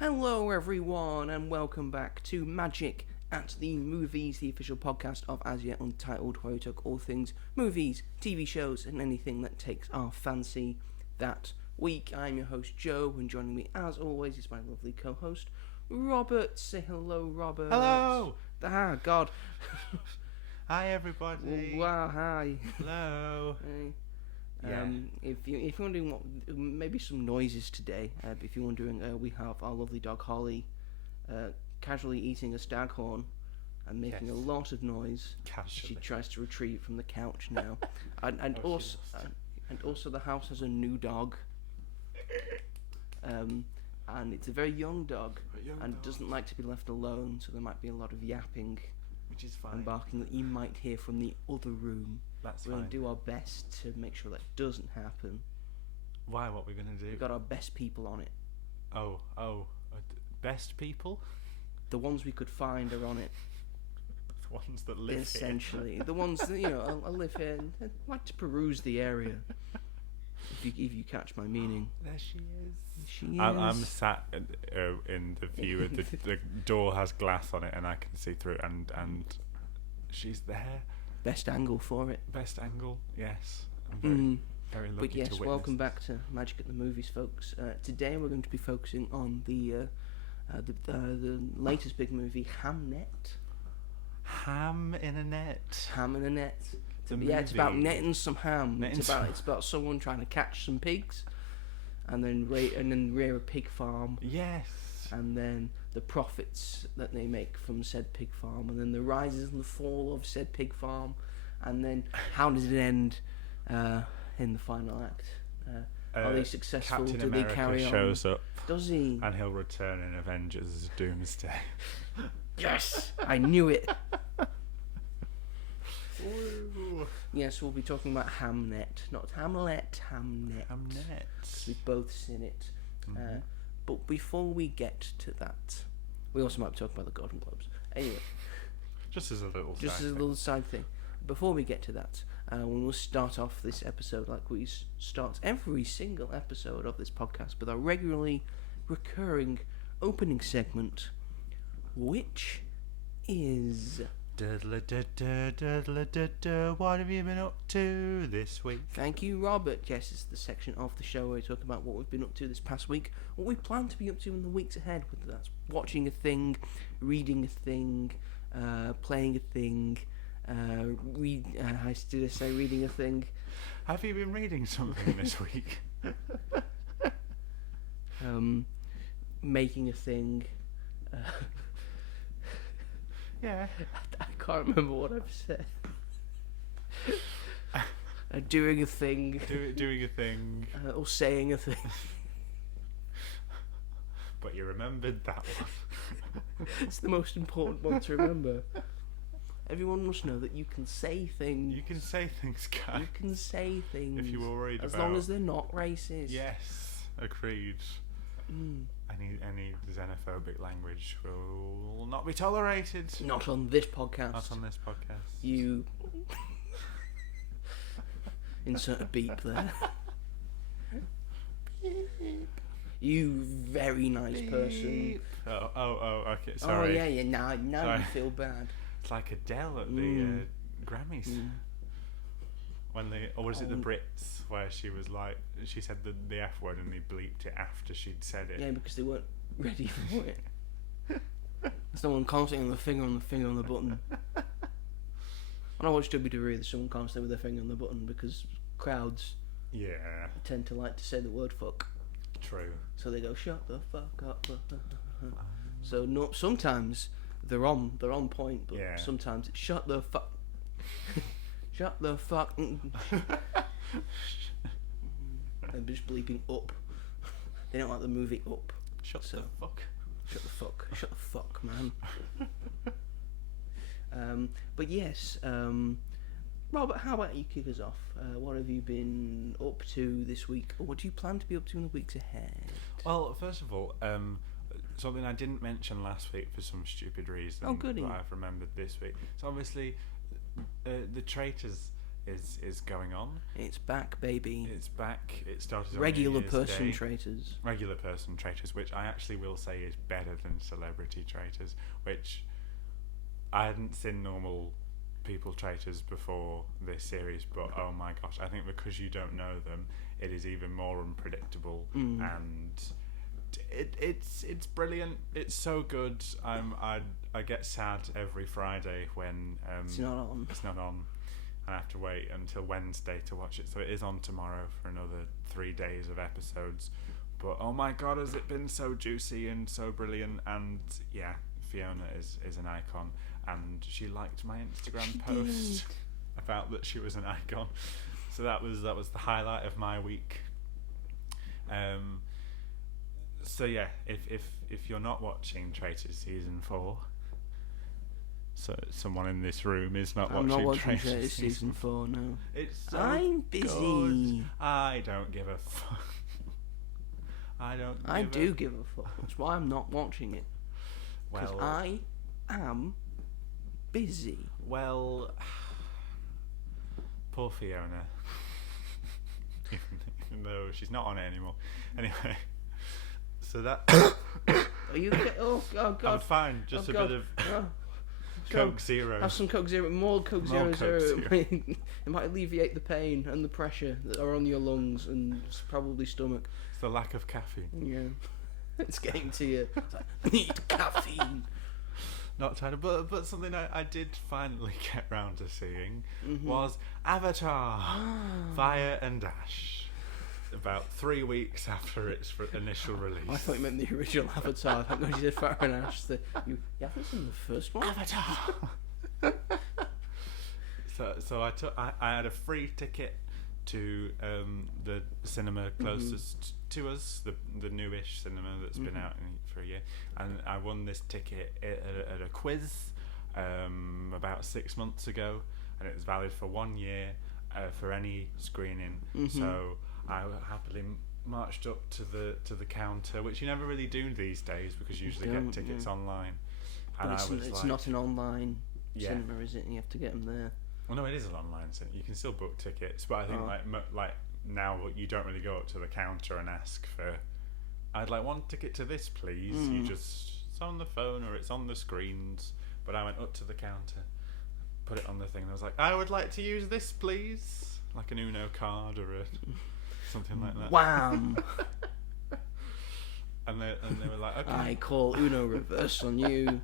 Hello everyone and welcome back to Magic at the Movies, the official podcast of As Yet Untitled, where we talk all things movies, TV shows and anything that takes our fancy that week. I'm your host Joe, and joining me as always is my lovely co-host Robert. Say hello, Robert. Hello. God. Hi everybody. Wow, hi. Hello. Hey. Yeah. If you're wondering what, maybe some noises today. If you're wondering, we have our lovely dog Holly, casually eating a staghorn and making a lot of noise. Casually. She tries to retrieve from the couch now, and also the house has a new dog. And it's a very young dog, doesn't like to be left alone, so there might be a lot of yapping, which is fine, and barking that you might hear from the other room. That's We're fine. going to do our best to make sure that doesn't happen. Why? What we're going to do? We've got our best people on it. Best people? The ones we could find are on it. The ones that live Essentially. here. The ones that, I live here and like to peruse the area. If you catch my meaning. There she is. She is. I'm sat in the view of the door has glass on it and I can see through, and she's there. Best angle for it. Best angle, yes. I'm very lucky But yes, to witness welcome this. back to Magic at the Movies, folks. Today we're going to be focusing on the latest big movie, Hamnet. Ham in a net. Ham in a net. The It's about movie. netting some ham. It's about someone trying to catch some pigs, and then rear a pig farm. Yes. And then the profits that they make from said pig farm, and then the rises and the fall of said pig farm, and then how does it end in the final act? Are they successful? Captain Do America they carry on? shows up. Does he? And he'll return in Avengers Doomsday. Yes! I knew it! Yes, we'll be talking about Hamnet. Not Hamlet, Hamnet. Hamnet. We've both seen it. Mm-hmm. But before we get to that, we also might be talking about the Golden Globes. Anyway. Just as a little side thing. Before we get to that, we will start off this episode like we start every single episode of this podcast with our regularly recurring opening segment, which is... What have you been up to this week? Thank you, Robert. Yes, it's the section of the show where we talk about what we've been up to this past week, what we plan to be up to in the weeks ahead, whether that's watching a thing, reading a thing, playing a thing, did I say reading a thing? Have you been reading something this week? Making a thing. Yeah. I can't remember what I've said. Doing a thing. Doing a thing. Or saying a thing. But you remembered that one. It's the most important one to remember. Everyone must know that you can say things. You can say things, guys. You can say things. If you were worried as about... long as they're not racist. Yes, agreed. Any xenophobic language will not be tolerated. Not on this podcast. Not on this podcast. You... Insert a beep there. You very nice person. Oh, okay, sorry. Oh, yeah, now you feel bad. It's like Adele at the Grammys. Or was it the Brits, where she was like, she said the F word and they bleeped it after she'd said it. Yeah, because they weren't ready for it. Someone constantly on the finger on the button. When I watch WWE, there's someone constantly with their finger on the button because crowds tend to like to say the word fuck. True. So they go, shut the fuck up. So no, sometimes they're on point, but sometimes it's shut the fuck. Shut the fuck. I'm just bleeping up. They don't like the movie Up. Shut the fuck. Shut the fuck. Shut the fuck, man. But yes, Robert, how about you kick us off? What have you been up to this week, or what do you plan to be up to in the weeks ahead? Well, first of all, something I didn't mention last week for some stupid reason Oh, goody. that I've remembered this week. So obviously, The Traitors is going on. It's back, baby. It's back. It started on Regular New Year's person Day. traitors. Regular person traitors, which I actually will say is better than celebrity traitors, which I hadn't seen normal people traitors before this series, but oh my gosh, I think because you don't know them, it is even more unpredictable, and it's brilliant. It's so good. I get sad every Friday when It's not on. It's not on. I have to wait until Wednesday to watch it, so it is on tomorrow for another 3 days of episodes. But oh my god, has it been so juicy and so brilliant? And yeah, Fiona is an icon, and she liked my Instagram post about that she was an icon. So that was the highlight of my week. So yeah, if you're not watching Traitors season 4, so someone in this room is not I'm watching not watching Traitors season 4, no. It's so I'm busy. good. I don't give a fuck. I do give a fuck. That's why I'm not watching it. Because Well, I am busy. well, poor Fiona. Even though she's not on it anymore. Anyway, so that Are you? Oh God! I'm fine. Just Oh, a God. bit of Oh, Coke Zero. have some Coke Zero, more Coke More Zero. Coke Zero. Zero. It might alleviate the pain and the pressure that are on your lungs and probably stomach. It's the lack of caffeine. Yeah, it's getting to you. It's like, I need caffeine. Not tired, but something I did finally get round to seeing Mm-hmm. was Avatar: Fire and Ash. About 3 weeks after its initial release. I thought you meant the original Avatar. I thought you said Fire and Ash. You haven't seen the first one? Avatar. So I had a free ticket to the cinema closest to us, the newish cinema that's been out for a year, and I won this ticket at a quiz about 6 months ago, and it was valid for 1 year for any screening. So I happily marched up to the counter, which you never really do these days because you usually get tickets online. And But it's like, not an online Yeah. cinema, is it? You have to get them there. well, no, it is an online cinema. You can still book tickets, but I think Oh. like now you don't really go up to the counter and ask for, I'd like one ticket to this, please. You just, it's on the phone or it's on the screens. But I went up to the counter, put it on the thing, and I was like, I would like to use this, please, like an Uno card or something like that. Wham! And they were like, okay. I call Uno reverse on you.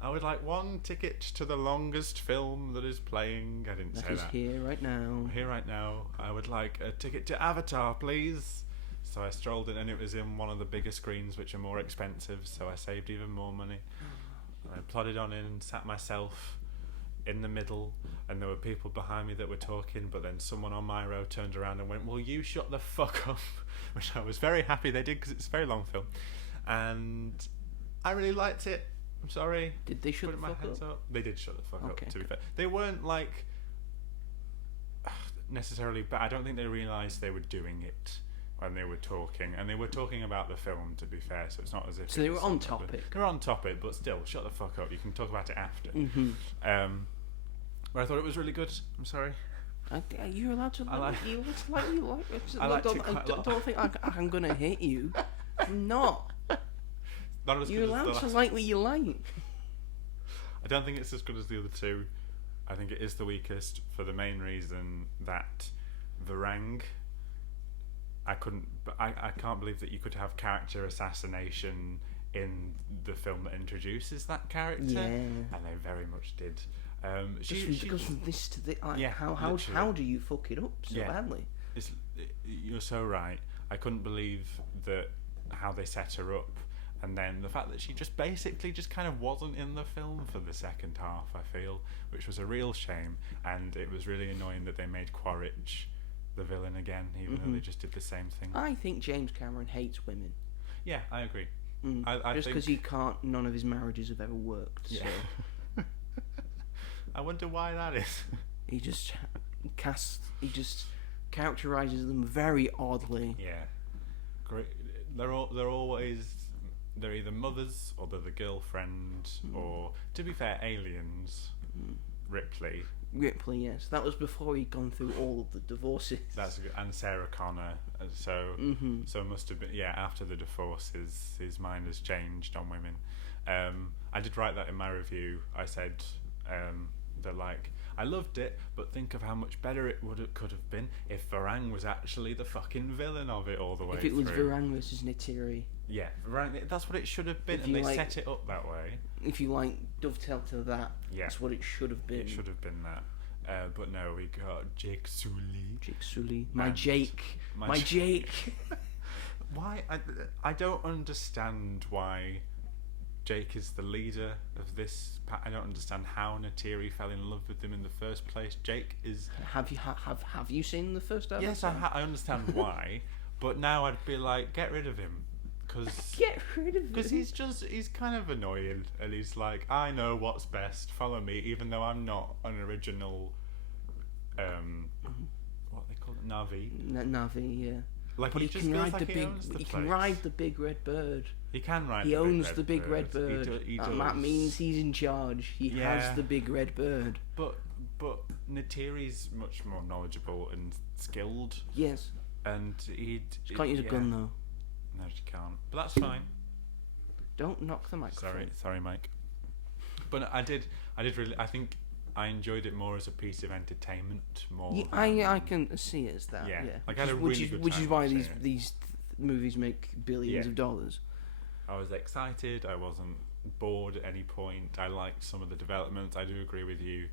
I would like one ticket to the longest film that is playing. I didn't That say is that. here right now. Here right now, I would like a ticket to Avatar, please. So I strolled in, and it was in one of the bigger screens, which are more expensive, so I saved even more money. I plodded on in and sat myself in the middle, and there were people behind me that were talking, but then someone on my row turned around and went, well, you shut the fuck up, which I was very happy they did, because it's a very long film. And I really liked it. I'm sorry. Did they shut Putting the my fuck hands up? up. They did shut the fuck Okay, up, to be fair. They weren't like necessarily, but I don't think they realised they were doing it when they were talking, and they were talking about the film, to be fair, so it's not as if So it they was were on something- topic. They were on topic, but still, shut the fuck up. You can talk about it after. But I thought it was really good. I'm sorry. You're allowed to I like- you like you like it. I liked it don't, quite a lot. don't think I'm gonna hit you. I'm not. Not as You're good as allowed the to last. like what you like. I don't think it's as good as the other two. I think it is the weakest for the main reason that Varang. I can't believe that you could have character assassination in the film that introduces that character. Yeah. And they very much did. Just goes from this to this. Like, Yeah, how literally. do you fuck it up so Yeah. badly? You're so right. I couldn't believe that how they set her up, and then the fact that she just basically just kind of wasn't in the film for the second half, I feel, which was a real shame, and it was really annoying that they made Quaritch the villain again, even though they just did the same thing. I think James Cameron hates women. Yeah, I agree. Just I think, because he can't, none of his marriages have ever worked. Yeah. So I wonder why that is. he just characterizes them very oddly. Yeah, great. They're either mothers or they're the girlfriend, or, to be fair, aliens. Ripley. Ripley, yes. That was before he'd gone through all of the divorces. That's good. And Sarah Connor. So it must have been after the divorces, his mind has changed on women. I did write that in my review. I said that like I loved it, but think of how much better it could have been if Varang was actually the fucking villain of it all the way through. If it was Varang versus Neytiri. Yeah, Varang. That's what it should have been, and they set it up that way. If you dovetail to that, that's what it should have been. It should have been that. But no, we got Jake Sully. Jake Sully. My Jake. Why? I don't understand why Jake is the leader of this. I don't understand how Neytiri fell in love with him in the first place. Jake is. Have you seen the first episode? Yes, I understand why, but now I'd be like, get rid of him. Get rid of him. Because he's kind of annoying, and he's like, I know what's best, follow me, even though I'm not an original, what they call it, Navi. Navi, yeah. Like, but he can ride the big. He can ride the big red bird. He can ride. He owns the big red bird. He does. That means he's in charge. He has the big red bird. But Neytiri's much more knowledgeable and skilled. Yes. And she can't use a gun though. No, she can't. But that's fine. Don't knock the microphone. Sorry, Mike. But I did really. I think I enjoyed it more as a piece of entertainment. More. Yeah, I can see it as that. Yeah. Like I had a really good time. Which is why these movies make billions of dollars. I was excited. I wasn't bored at any point. I liked some of the developments. I do agree with you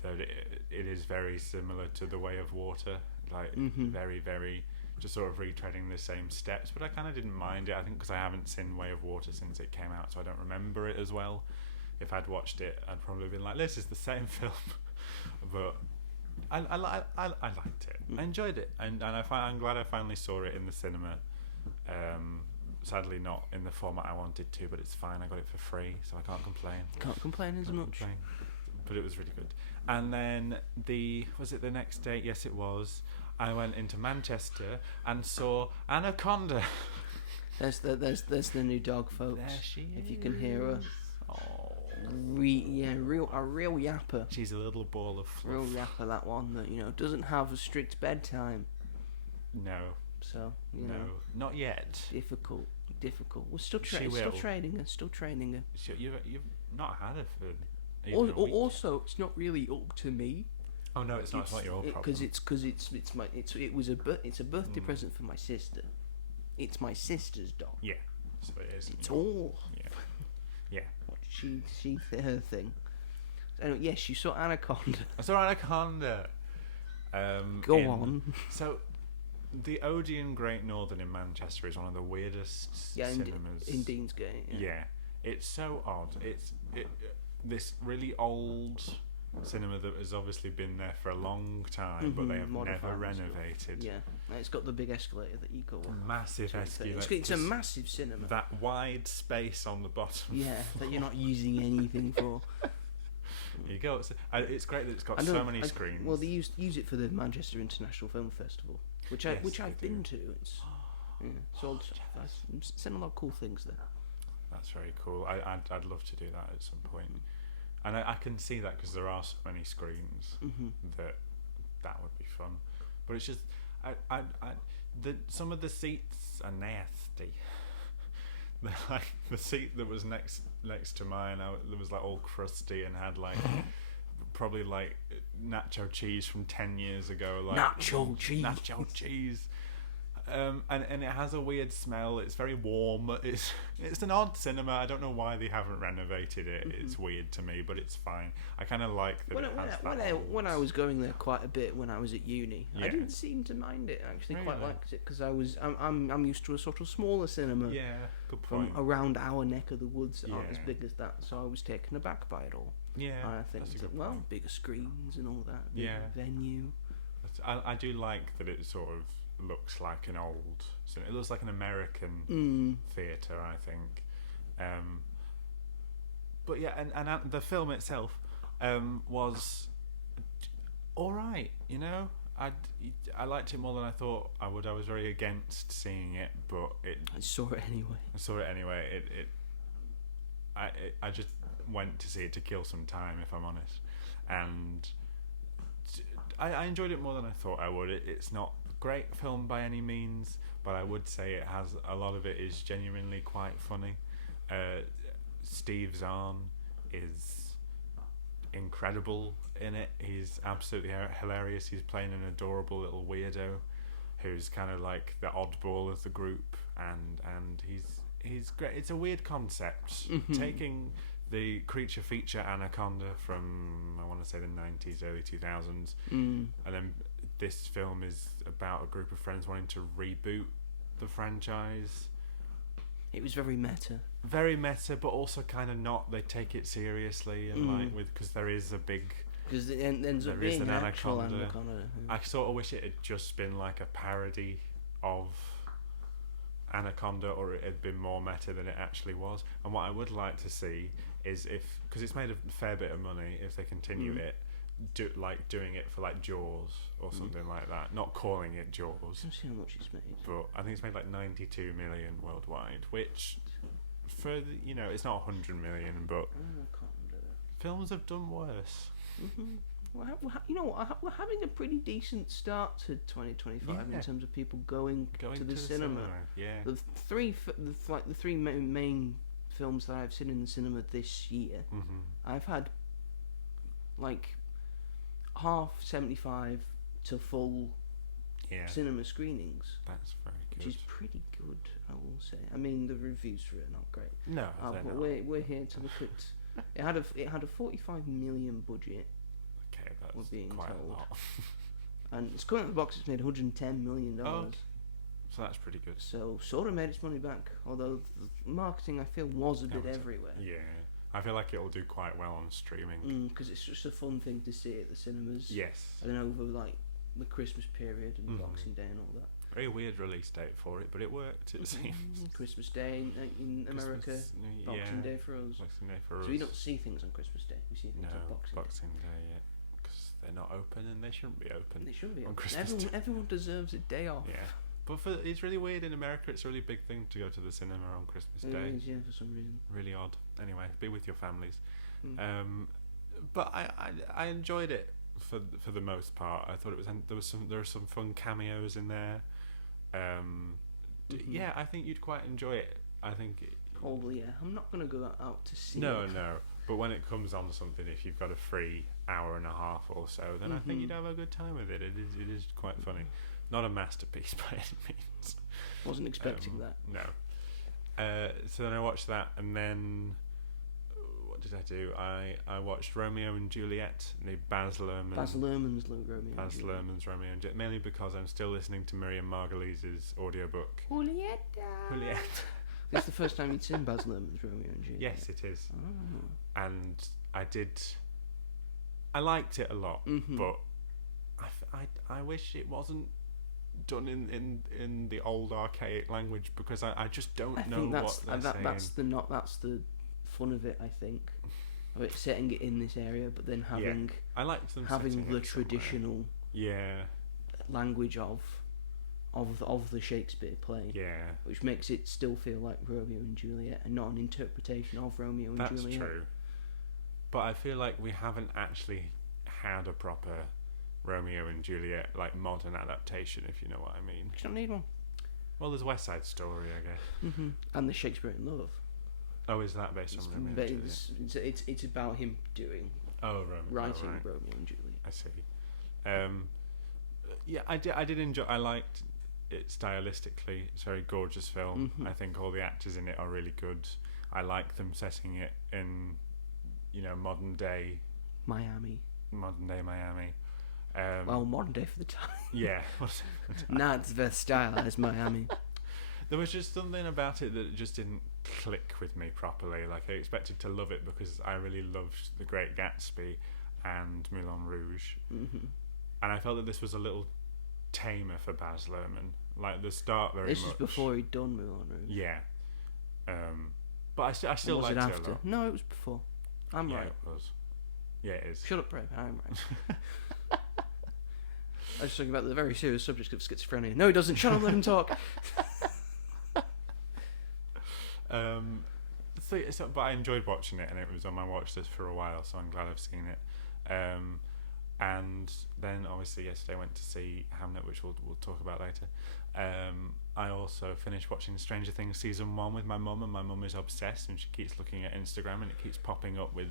that it is very similar to The Way of Water. Like very, very. Just sort of retreading the same steps, but I kind of didn't mind it. I think because I haven't seen Way of Water since it came out, so I don't remember it as well. If I'd watched it, I'd probably been like, "This is the same film," but I liked it. I enjoyed it, and I'm glad I finally saw it in the cinema. Sadly, not in the format I wanted to, but it's fine. I got it for free, so I can't complain. Can't complain as much. But it was really good. And then was it the next day? Yes, it was. I went into Manchester and saw Anaconda. There's the new dog, folks. There she is. If you can hear her. Oh. A real yapper. She's a little ball of fluff. Real yapper, that one that doesn't have a strict bedtime. No. So no, not yet. Difficult. We're still training her. You've not had her for. Also, it's not really up to me. Oh no, it's not. It's not your problem. Because it's a birthday present for my sister. It's my sister's dog. Yeah, so it is. It's all. Yeah. She her thing. So, yes, you saw Anaconda. I saw Anaconda. Go on. So, the Odeon Great Northern in Manchester is one of the weirdest cinemas. In Deansgate. Yeah, it's so odd. It's this really old cinema that has obviously been there for a long time, but they have never renovated. Yeah, it's got the big escalator that you go on. Massive escalator. It's a massive cinema. That wide space on the bottom. Yeah, that you're not using anything for. There you go. It's great that it's got so many screens. Well, they use it for the Manchester International Film Festival, which I've been to. It's so I've seen a lot of cool things there. That's very cool. I'd love to do that at some point. And I can see that because there are so many screens that would be fun. But it's just some of the seats are nasty. Like the seat that was next to mine, it was like all crusty and had like probably like nacho cheese from 10 years ago. Like nacho cheese. And it has a weird smell. It's very warm. It's an odd cinema. I don't know why they haven't renovated it. It's weird to me, but it's fine. I kind of like that. When I was going there quite a bit when I was at uni, I didn't seem to mind it. I actually quite liked it because I'm used to a sort of smaller cinema. Yeah, good point. From around our neck of the woods that aren't as big as that, so I was taken aback by it all. Yeah, I think bigger screens and all that. Bigger venue. I do like that it sort of looks like an old. So it looks like an American theatre, I think. But yeah, and the film itself was all right. I liked it more than I thought I would. I was very against seeing it, but I saw it anyway. I just went to see it to kill some time, if I'm honest. and I enjoyed it more than I thought I would. It's not a great film by any means, but I would say it has a lot of it is genuinely quite funny. Steve Zahn is incredible in it. He's absolutely hilarious. He's playing an adorable little weirdo who's kind of like the oddball of the group, and he's great. It's a weird concept, taking the creature feature Anaconda from, I want to say, the 90s, early 2000s, and then this film is about a group of friends wanting to reboot the franchise. It was very meta, but also kind of not. They take it seriously, and because there is a big, because it ends up being an actual anaconda. I sort of wish it had just been like a parody of Anaconda, or it had been more meta than it actually was. And what I would like to see is, if, because it's made a fair bit of money, if they continue it, doing it for like Jaws or something like that, not calling it Jaws. Let's see how much it's made. But I think it's made like 92 million worldwide, which for it's not 100 million, but films have done worse. You know what? We're having a pretty decent start to 2025 in terms of people going to the cinema. Yeah. The three main films that I've seen in the cinema this year, I've had like half 75 to full cinema screenings. That's very good. Which is pretty good, I will say. I mean, the reviews for it are not great. No, but we're here to look at. It had a 45 million budget. Okay, that's we're being quite told. a lot. And it's currently at the box. It's made $110 million. Okay. So that's pretty good. So sort of made its money back. Although the marketing, I feel, was a bit everywhere. Yeah. I feel like it'll do quite well on streaming. Because it's just a fun thing to see at the cinemas. Yes. And then over like the Christmas period and Boxing Day and all that. Very weird release date for it, but it worked, it seems. Christmas Day in America, Boxing Day for us. Boxing Day for us. So we don't see things on Christmas Day, we see things on Boxing Day, yeah. Because they're not open and they shouldn't be open. They shouldn't be on open. Christmas Day. Everyone deserves a day off. Yeah. But it's really weird in America. It's a really big thing to go to the cinema on Christmas Day. It is, yeah, for some reason. Really odd. Anyway, be with your families. But I enjoyed it for the most part. I thought it was there were some fun cameos in there. Yeah, I think you'd quite enjoy it. I think. Probably, yeah. I'm not gonna go out to see. No. it. But when it comes on something, if you've got a free hour and a half or so, then I think you'd have a good time with it. It is quite funny. Not a masterpiece by any means. Wasn't expecting that. No. So then I watched that, and then what did I do? I watched Romeo and Juliet, the Baz Luhrmann's Romeo and Juliet, mainly because I'm still listening to Miriam Margolyes's audiobook. Juliet. This is the first time you'd seen Baz Luhrmann's Romeo and Juliet. Yes, it is. Oh. And I liked it a lot, but I wish it wasn't done in the old archaic language, because I just don't know what they're saying. That's the fun of it, I think, of it setting it in this area, but then having I liked them having the traditional language of the Shakespeare play, which makes it still feel like Romeo and Juliet and not an interpretation of Romeo and Juliet. That's true, but I feel like we haven't actually had a proper Romeo and Juliet, like modern adaptation, if you know what I mean. You don't need one. Well, there's West Side Story, I guess. And the Shakespeare in Love. Oh, is that based on Romeo and Juliet? It's about him doing writing Romeo and Juliet. I see. Yeah, I did enjoy. I liked it stylistically. It's a very gorgeous film. I think all the actors in it are really good. I like them setting it in, modern day Miami. Well, modern day for the time. Yeah. Not the style as Miami. There was just something about it that just didn't click with me properly. Like, I expected to love it because I really loved The Great Gatsby and Moulin Rouge. And I felt that this was a little tamer for Baz Luhrmann. Like, the start very much. This is before he'd done Moulin Rouge. Yeah. But I still liked it a lot. No, it was before. I'm right. It was. Yeah, it is. Shut up, Brave. I'm right. I was talking about the very serious subject of schizophrenia. No, he doesn't. Shut up, let him talk. But I enjoyed watching it, and it was on my watch list for a while, so I'm glad I've seen it. And then obviously yesterday I went to see Hamnet, which we'll talk about later. I also finished watching Stranger Things season 1 with my mum, and my mum is obsessed, and she keeps looking at Instagram, and it keeps popping up with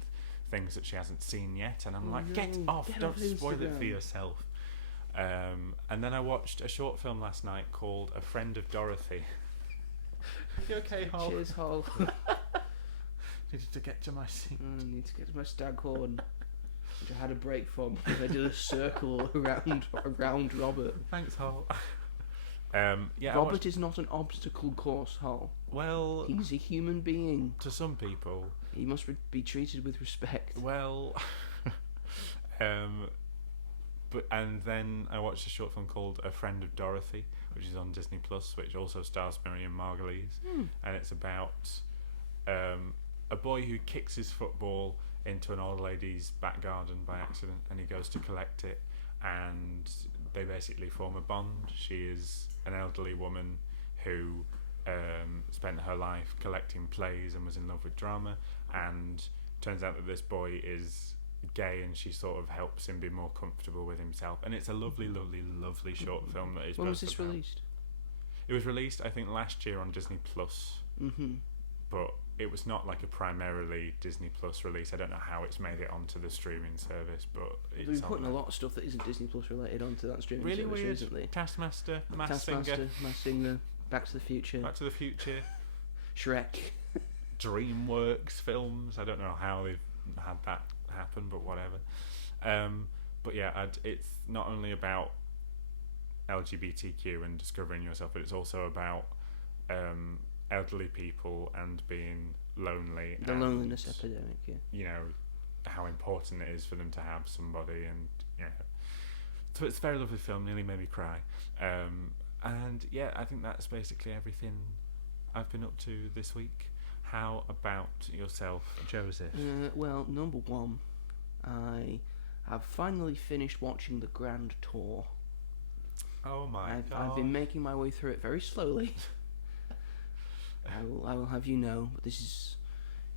things that she hasn't seen yet, and I'm like, get off, don't spoil it for yourself. And then I watched a short film last night called A Friend of Dorothy. You okay, Hall? Cheers, Hall. Needed to get to my seat. I need to get to my staghorn, which I had a break from because I did a circle around Robert. Thanks, Hall. Robert is not an obstacle course, Hall. Well, he's a human being. To some people, he must be treated with respect. Well, and then I watched a short film called A Friend of Dorothy, which is on Disney Plus, which also stars Miriam Margolyes, and it's about a boy who kicks his football into an old lady's back garden by accident, and he goes to collect it, and they basically form a bond. She is an elderly woman who spent her life collecting plays and was in love with drama, and turns out that this boy is gay, and she sort of helps him be more comfortable with himself, and it's a lovely short film that is. When was this released? It was released, I think, last year on Disney Plus, but it was not like a primarily Disney Plus release. I don't know how it's made it onto the streaming service, but it's been putting a lot of stuff that isn't Disney Plus related onto that streaming really service weird. Recently. Taskmaster, Masked Singer, Back to the Future, Shrek, DreamWorks films. I don't know how they've had that happen, but whatever. But yeah, it's not only about LGBTQ and discovering yourself, but it's also about elderly people and being lonely. The loneliness epidemic, yeah. You know, how important it is for them to have somebody, and so it's a very lovely film, nearly made me cry. And yeah, I think that's basically everything I've been up to this week. How about yourself, Joseph? Well, number one, I have finally finished watching the Grand Tour. Oh my God. I've been making my way through it very slowly. I will have you know, but this is,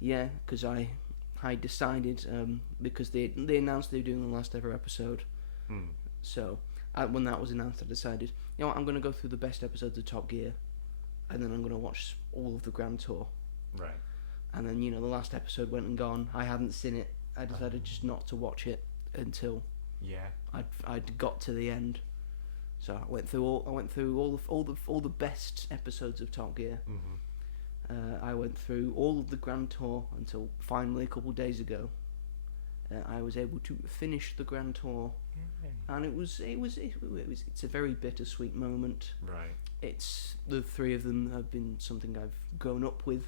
because I decided, because they announced they were doing the last ever episode, so when that was announced, I decided, you know what, I'm going to go through the best episodes of Top Gear, and then I'm going to watch all of the Grand Tour. Right. And then, the last episode went and gone. I hadn't seen it. I decided just not to watch it until I'd got to the end. So I went through all the best episodes of Top Gear. I went through all of the Grand Tour until finally a couple of days ago I was able to finish the Grand Tour. And it's a very bittersweet moment. Right. It's the three of them have been something I've grown up with.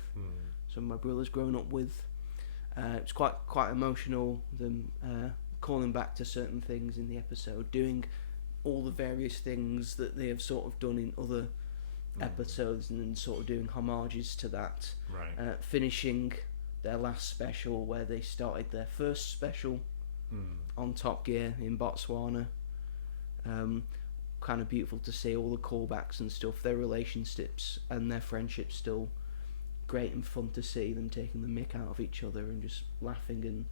Some of my brothers grown up with. It's quite emotional. Them calling back to certain things in the episode, doing all the various things that they have sort of done in other episodes, and then sort of doing homages to that. Right. Finishing their last special where they started their first special on Top Gear in Botswana. Kind of beautiful to see all the callbacks and stuff. Their relationships and their friendships still great and fun to see them taking the mick out of each other and just laughing, and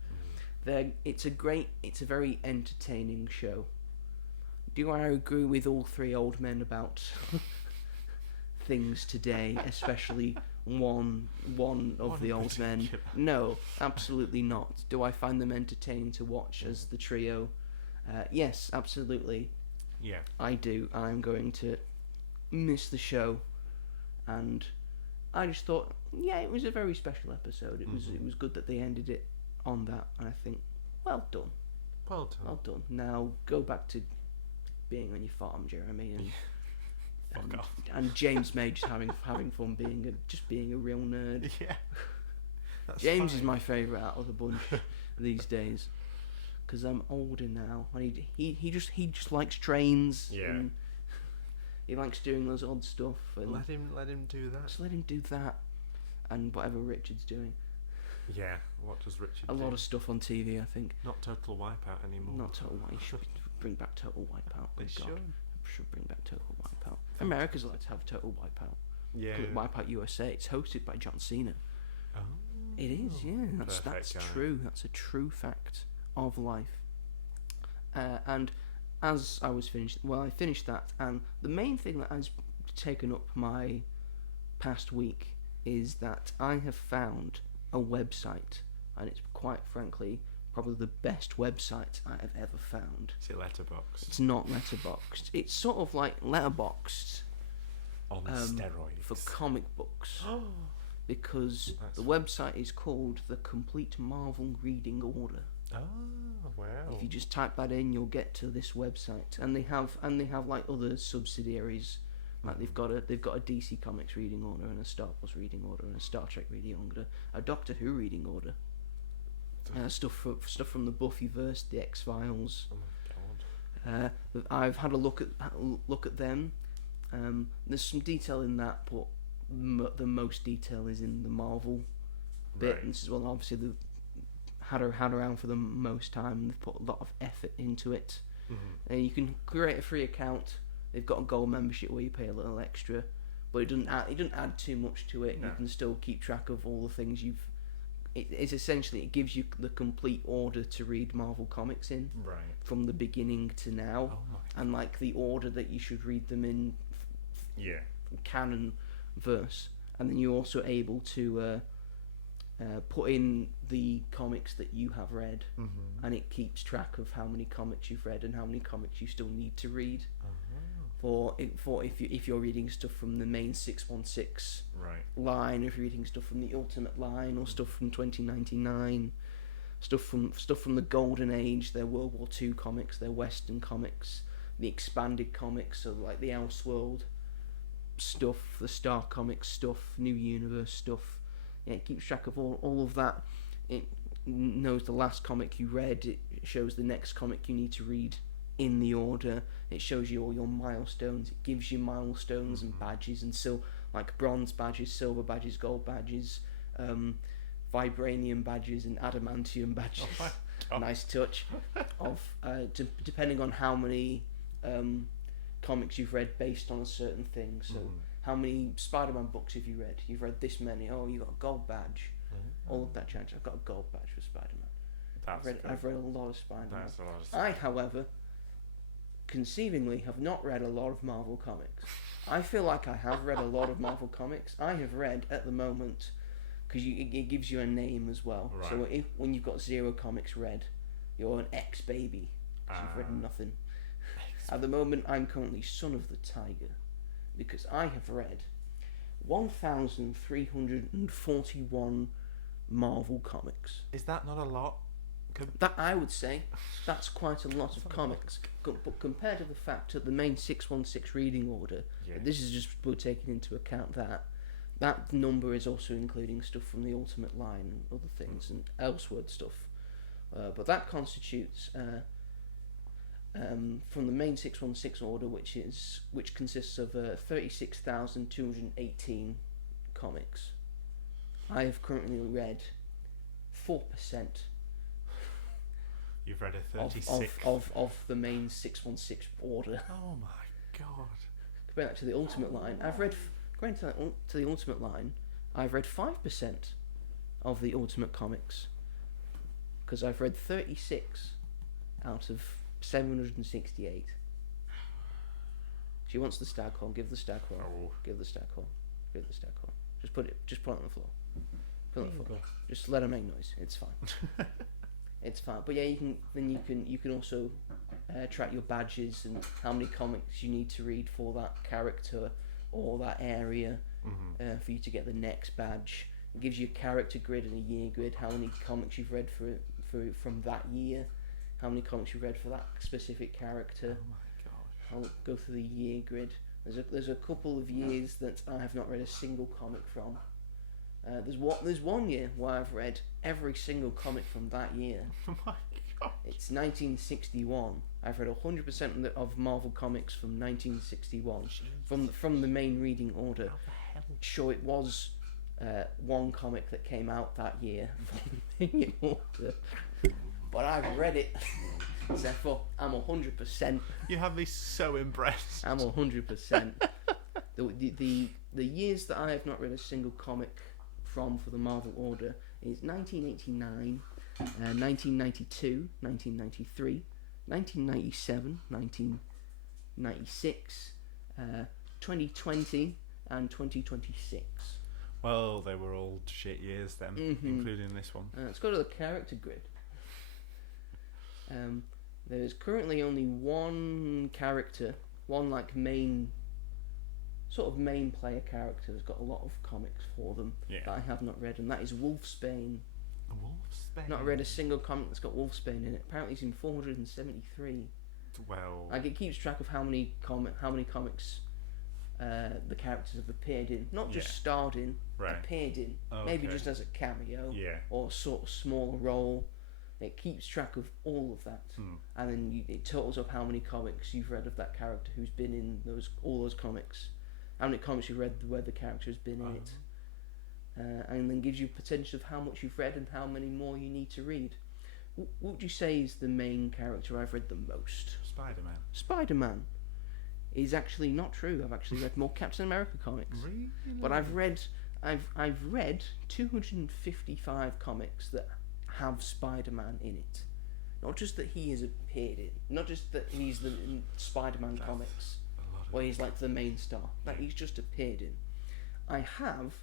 it's a very entertaining show. Do I agree with all three old men about things today, especially one of the old men? No, absolutely not. Do I find them entertaining to watch as the trio? Yes, absolutely. Yeah, I do. I'm going to miss the show, and I just thought, it was a very special episode. It was good that they ended it on that, and I think, well done. Now go back to being on your farm, Jeremy, and Fuck off. And James May just having fun being a real nerd. Yeah, that's James fine. is my favourite out of the bunch these days, because I'm older now. And he just likes trains. Yeah. And he likes doing those odd stuff. And Let him do that. just let him do that, and whatever Richard's doing. Yeah. What does Richard A do? lot of stuff on TV, I think. Not Total Wipeout anymore. Not Total Wipeout. He should bring back Total Wipeout. They Should bring back Total Wipeout. America's allowed to have Total Wipeout. Yeah. Wipeout USA. It's hosted by John Cena. Oh. It is, yeah. That's Perfect guy. true. That's a true fact of life. And as I was finished, I finished that, and the main thing that has taken up my past week is that I have found a website, and it's quite frankly probably the best website I have ever found. Is it Letterboxd? It's not Letterboxd. It's sort of like Letterboxd On steroids. for comic books. Because That's the website is called the Complete Marvel Reading Order. Oh, wow. If you just type that in, you'll get to this website, and they have like other subsidiaries. Like they've got a DC Comics reading order, and a Star Wars reading order, and a Star Trek reading order, a Doctor Who reading order, stuff from the Buffyverse, the X-Files. Oh my god. I've had a look at them. There's some detail in that, but the most detail is in the Marvel bit. Right. And this is obviously they've had around for the most time. They've put a lot of effort into it. Mm-hmm. And you can create a free account. They've got a gold membership where you pay a little extra, but it doesn't add too much to it. No. You can still keep track of all the things you've. It's essentially, it gives you the complete order to read Marvel comics in, right, from the beginning to now, and like the order that you should read them in. Canon verse, and then you're also able to put in the comics that you have read, and it keeps track of how many comics you've read and how many comics you still need to read. For if you're reading stuff from the main 616 line, if you're reading stuff from the Ultimate line, or stuff from 2099, stuff from the Golden Age, their World War II comics, their Western comics, the expanded comics, so like the Elseworld stuff, the Star Comics stuff, New Universe stuff. Yeah, it keeps track of all of that. It knows the last comic you read. It shows the next comic you need to read in the order. It shows you all your milestones. It gives you milestones and badges, and so like bronze badges, silver badges, gold badges, vibranium badges, and adamantium badges. Nice touch. Of depending on how many comics you've read based on a certain thing. So how many Spider-Man books have you read? You've read this many. Oh, you got a gold badge. All of that change. I've got a gold badge for Spider-Man. I've read a lot of Spider-Man. I, however, conceivingly have not read a lot of Marvel comics. I feel like I have read a lot of Marvel comics. I have read at the moment, because it gives you a name as well. Right. So when you've got 0 comics read, you're an ex-baby. You've read nothing. At the moment, I'm currently Son of the Tiger, because I have read 1,341 Marvel comics. Is that not a lot? That, I would say, that's quite a lot of comics. But compared to the fact that the main 616 reading order, this is just we're taking into account that number is also including stuff from the Ultimate line and other things and Elseworld stuff. But that constitutes from the main 616 order, which consists of 36,218 comics. I have currently read 4%. You've read a 36 of the main 616 order. Oh my god! Compared that to the Ultimate line, going to the Ultimate line, I've read 5% of the Ultimate comics, because I've read 36 out of 768. She wants the stag horn. Give the stag horn. Oh. Give the stag horn. Give the stag horn. Just put it on the floor. Put it on the floor. Just let her make noise. It's fine. It's fine. But yeah, you can also track your badges and how many comics you need to read for that character or that area for you to get the next badge. It gives you a character grid and a year grid. How many comics you've read from that year. How many comics you've read for that specific character. Oh my gosh. I'll go through the year grid. There's a couple of years that I have not read a single comic from. There's one year where I've read every single comic from that year. Oh my god. It's 1961. I've read 100% of Marvel comics from 1961 from the main reading order. How the hell? Sure, it was one comic that came out that year from the main order, but I've read it. Therefore, I'm 100%. You have me so impressed. I'm 100%. The years that I have not read a single comic from for the Marvel order is 1989, 1992, 1993, 1997, 1996, 2020, and 2026. Well, they were all shit years then, including this one. Let's go to the character grid. There's currently only one character, one like main player character who's got a lot of comics for them that I have not read, and that is Wolfsbane. Wolfsbane? Not read a single comic that's got Wolfsbane in it. Apparently he's in 473. Well... Like, it keeps track of how many comics the characters have appeared in. Not just starred in, appeared in. Maybe just as a cameo. Or sort of small role. It keeps track of all of that. And then it totals up how many comics you've read of that character who's been in all those comics. How many comics you've read where the character has been in it. And then gives you potential of how much you've read and how many more you need to read. What would you say is the main character I've read the most? Spider-Man. Spider-Man is actually not true. I've actually read more Captain America comics. Really? But I've read 255 comics that have Spider-Man in it. Not just that he has appeared in, not just that he's in Spider-Man comics, where he's like the main star, that he's just appeared in. I have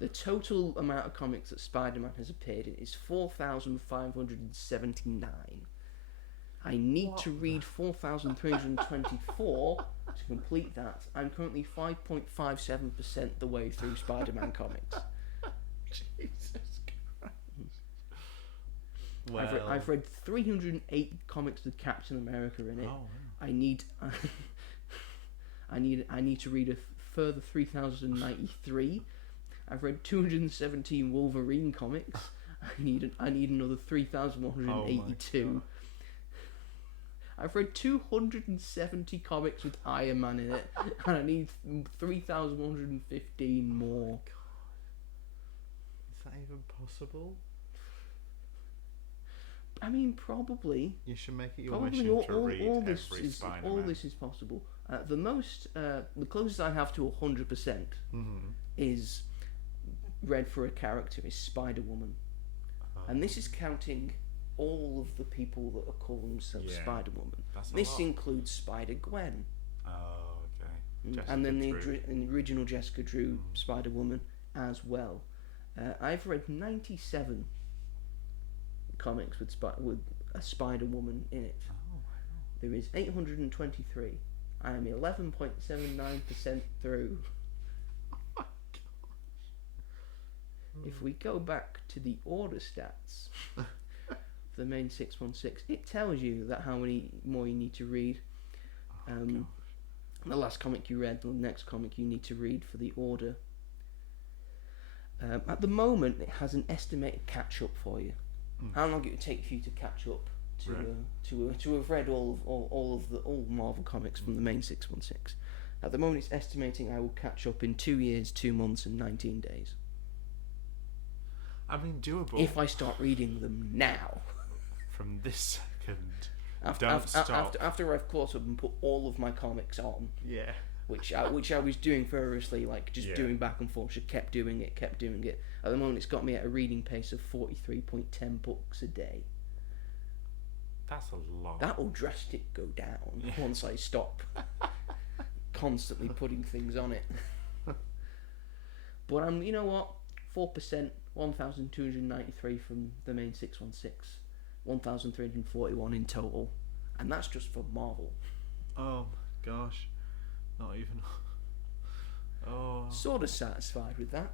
the total amount of comics that Spider-Man has appeared in is 4,579. I need to read 4,324 to complete that. I'm currently 5.57% the way through Spider-Man comics. Jesus Christ. Well, I've read 308 comics with Captain America in it. Oh, wow. I need to read a further 3,093. I've read 217 Wolverine comics. I need another 3,182. I've read 270 comics with Iron Man in it, and I need 3,115 more. Is that even possible? I mean, probably. You should make it your mission to read every Spider-Man. All this is possible. The closest I have to 100% is read for a character is Spider-Woman, and this is counting all of the people that are calling themselves Spider-Woman. This includes Spider-Gwen. Oh, okay. And then the original Jessica Drew Spider-Woman as well. I've read 97 comics with a Spider-Woman in it. Oh, wow. There is 823. I am 11.79% through. Oh, If we go back to the order stats for the main 616, it tells you that how many more you need to read. The last comic you read, the next comic you need to read for the order. At the moment, it has an estimated catch up for you. How long it would take for you to catch up to have read all Marvel comics from the main 616. At the moment, it's estimating I will catch up in 2 years, 2 months, and 19 days. I mean, doable. If I start reading them now. From this second. After I've caught up and put all of my comics on. Yeah. Which I was doing furiously, like just doing back and forth. Just kept doing it. At the moment, it's got me at a reading pace of 43.10 books a day. That's a lot. That will drastically go down once I stop constantly putting things on it. But you know what? 4%, 1,293 from the main 616, 1,341 in total, and that's just for Marvel. Oh my gosh, not even. Oh. Sort of satisfied with that.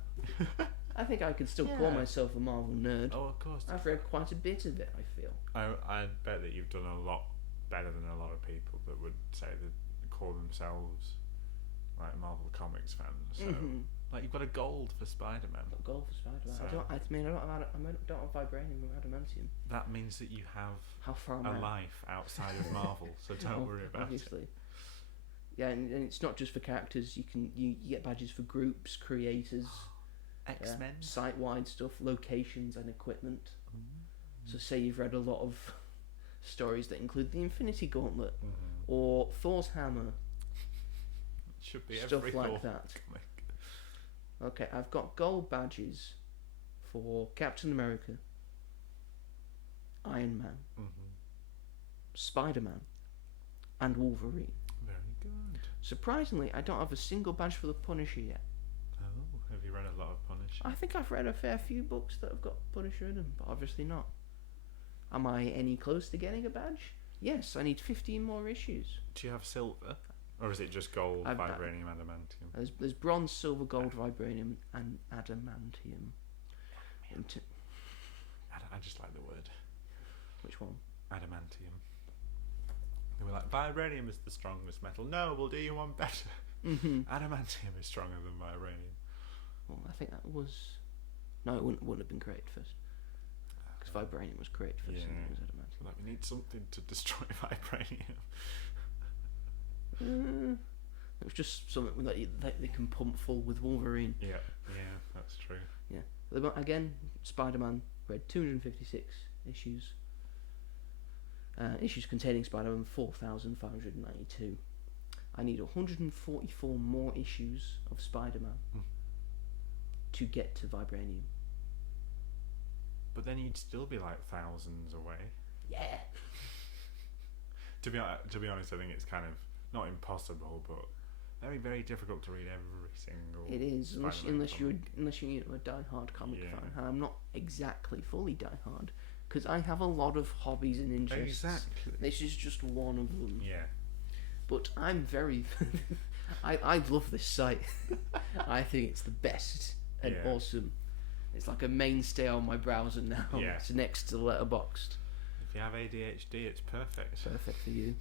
I think I could still call myself a Marvel nerd. Oh, of course. I've read quite a bit of it, I feel. I bet that you've done a lot better than a lot of people that would say that call themselves like Marvel Comics fans. So, like, you've got a gold for Spider-Man. I've got gold for Spider-Man. So, I don't have vibranium or adamantium. That means that you have a life outside of Marvel, so don't worry about it. Yeah, and it's not just for characters. You get badges for groups, creators, X-Men, site-wide stuff, locations, and equipment. So, say you've read a lot of stories that include the Infinity Gauntlet or Thor's hammer. Should be stuff every like that. Comic. Okay, I've got gold badges for Captain America, Iron Man, Spider-Man, and Wolverine. Very good. Surprisingly, I don't have a single badge for the Punisher yet. Oh, have you read a lot of Punisher? I think I've read a fair few books that have got Punisher in them, but obviously not. Am I any close to getting a badge? Yes, I need 15 more issues. Do you have silver? Or is it just gold, vibranium, adamantium? There's bronze, silver, gold, vibranium, and adamantium. I just like the word. Which one? Adamantium. They were like, vibranium is the strongest metal. No, we'll do you one better. Mm-hmm. Adamantium is stronger than vibranium. Well, I think that was... No, it wouldn't have been created first. Because vibranium was created first, and it was adamantium. Like, we need something to destroy vibranium. It was just something that they can pump full with Wolverine. Yeah, that's true. Yeah. But again, Spider-Man read 256 issues. Issues containing Spider-Man 4,592. I need 144 more issues of Spider-Man to get to Vibranium. But then you'd still be like thousands away. Yeah. To be honest, I think it's kind of not impossible, but very, very difficult to read every single. It is, unless you're a die-hard comic fan. And I'm not exactly fully die-hard because I have a lot of hobbies and interests. Exactly. This is just one of them. Yeah. But I'm very. I love this site. I think it's the best and awesome. It's like a mainstay on my browser now. Yeah. It's next to Letterboxd. If you have ADHD, it's perfect. Perfect for you.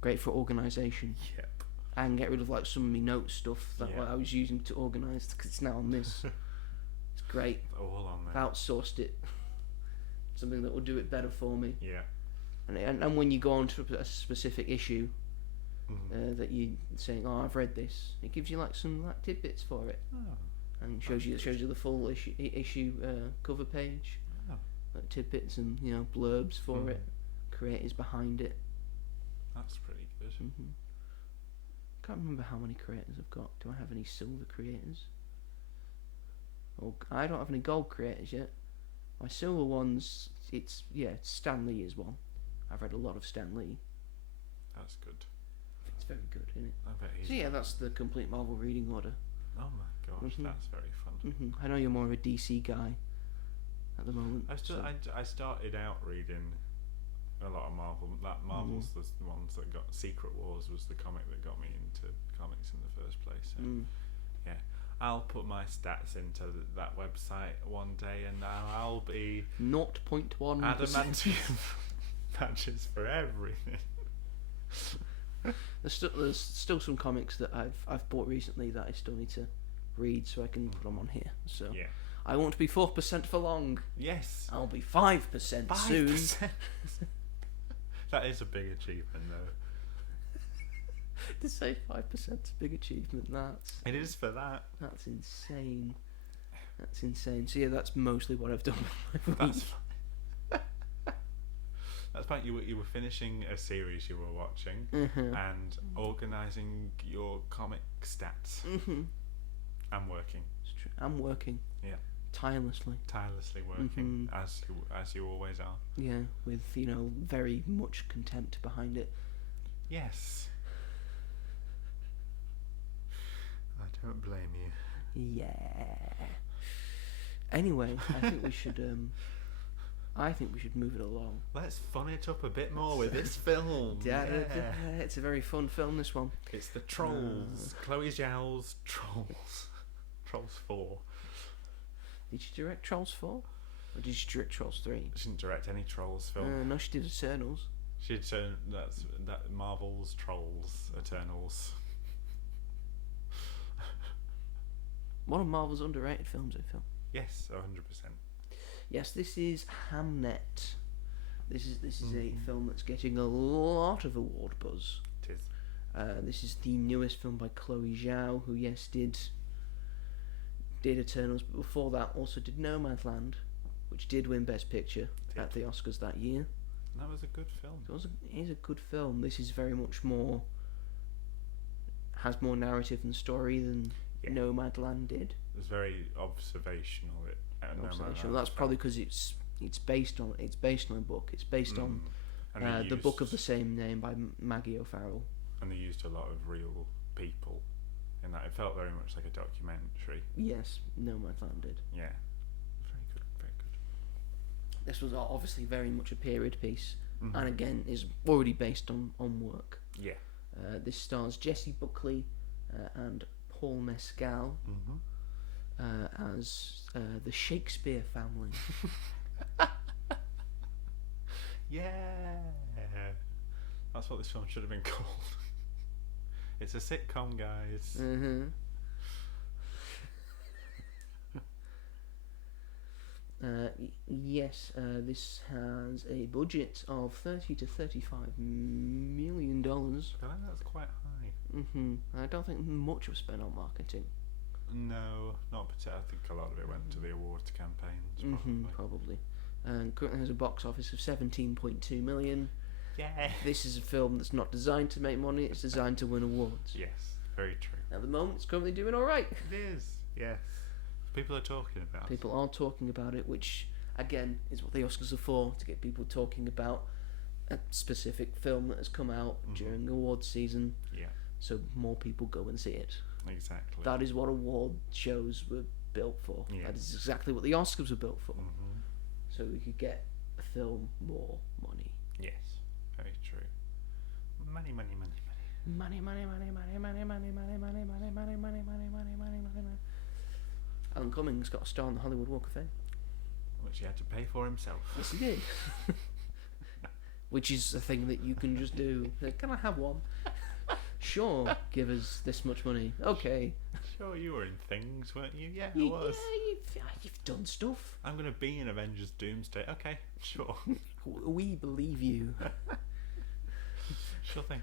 Great for organisation. Yep. I can get rid of like some of my note stuff that I was using to organise because it's now on this. It's great. All on there. I've outsourced it. Something that will do it better for me. Yeah. And when you go on to a specific issue that you're saying, oh, I've read this, it gives you like some like tidbits for it. Oh. And shows you the full issue cover page. Oh. Like tidbits and blurbs for it, creators behind it. That's pretty good. Can't remember how many creators I've got. Do I have any silver creators? Oh, I don't have any gold creators yet. My silver ones, it's Stan Lee is one. I've read a lot of Stan Lee. That's good. It's very good, isn't it? I bet he's. So that's the complete Marvel reading order. Oh my gosh, that's very fun. I know you're more of a DC guy at the moment. I started out reading a lot of Marvel. Marvel's the ones that got Secret Wars was the comic that got me into comics in the first place. So, yeah, I'll put my stats into that website one day, and I'll be 0.1% adamantium patches for everything. There's still some comics that I've bought recently that I still need to read so I can put them on here. So yeah. I won't be 4% for long. Yes. I'll be 5% soon. That is a big achievement, though. To say 5%'s a big achievement, it is for that. That's insane. That's insane. So yeah, that's mostly what I've done with my week. That's fine. That's fine. You were finishing a series you were watching and organising your comic stats. I'm working. It's true. I'm working. Yeah. Tirelessly working as you always are. Yeah, with very much contempt behind it. Yes. I don't blame you. Yeah. Anyway, I think we should move it along. Let's fun it up a bit more with this film. Yeah. It's a very fun film, this one. It's the Trolls. Chloe Zhao's Trolls. Trolls 4. Did she direct Trolls 4? Or did she direct Trolls 3? She didn't direct any Trolls film. No, she did Eternals. She did that Marvel's Trolls Eternals. One of Marvel's underrated films, I feel. Yes, 100%. Yes, this is Hamnet. This is a film that's getting a lot of award buzz. It is. This is the newest film by Chloe Zhao, who did Eternals, but before that also did Nomadland, which did win Best Picture at the Oscars that year. That was a good film. It is a good film. This is very much has more narrative and story than Nomadland did. It was very observational. That's probably because it's based on a book. It's based on And The Book of the Same Name by Maggie O'Farrell. And they used a lot of real people in that. It felt very much like a documentary. Yes, Nomadland did. Yeah. Very good, very good. This was obviously very much a period piece, Mm-hmm. and again is already based on work. Yeah. This stars Jessie Buckley and Paul Mescal as the Shakespeare family. Yeah. That's what this film should have been called. It's a sitcom, guys. Mm-hmm. Yes, this has a budget of $30 to $35 million. I think that's quite high. I don't think much was spent on marketing. No, not particularly. I think a lot of it went to the awards campaigns. Probably. And currently has a box office of 17.2 million. Yeah. This is a film that's not designed to make money, it's designed to win awards. Yes, very true. At the moment, it's currently doing alright. It is, yes. People are talking about it. People are talking about it, which, again, is what the Oscars are for, to get people talking about a specific film that has come out during awards season. Yeah. So more people go and see it. Exactly. That is what award shows were built for. Yeah. That is exactly what the Oscars were built for. So we could get a film more money. Yes, very true. Money, money, money, money. Money, money, money, money, money, money, money, money, money, money, money, money, money, money, money. Alan Cummings got a star on the Hollywood Walk of Fame. Which he had to pay for himself. Yes, he did. Which is a thing that you can just do. Can I have one? Sure, give us this much money. Okay. Sure, you were in things, weren't you? Yeah, I was. Yeah, you've done stuff. I'm going to be in Avengers Doomsday. Okay, sure. We believe you. Sure thing.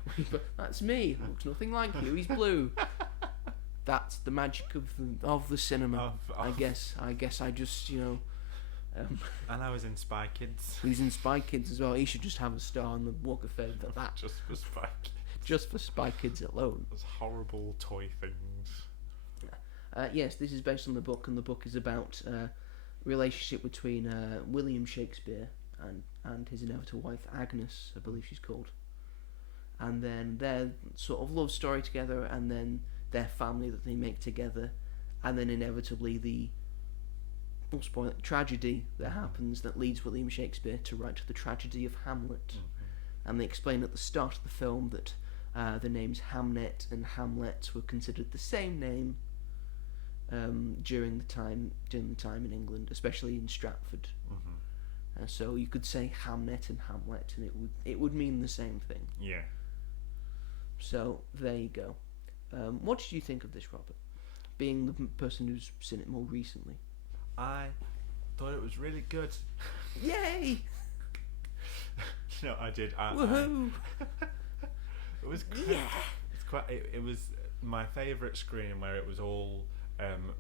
That's me. Looks nothing like you. He's blue. That's the magic of the cinema. I guess I just, and I was in Spy Kids. He's in Spy Kids as well. He should just have a star on the Walk of Fame for that. Just for Spy Kids. Just for Spy Kids alone. Those horrible toy things. Yes, this is based on the book, and the book is about relationship between William Shakespeare and his inevitable wife Agnes, I believe she's called. And then their sort of love story together, and then their family that they make together, and then inevitably the tragedy that happens that leads William Shakespeare to write the tragedy of Hamlet. And they explain at the start of the film that the names Hamnet and Hamlet were considered the same name during the time in England, especially in Stratford. So you could say Hamnet and Hamlet, and it would mean the same thing. Yeah. So there you go. What did you think of this, Robert? Being the person who's seen it more recently. I thought it was really good. Yay! No, I did. Woohoo! It was great. Yeah. It was my favourite screen where it was all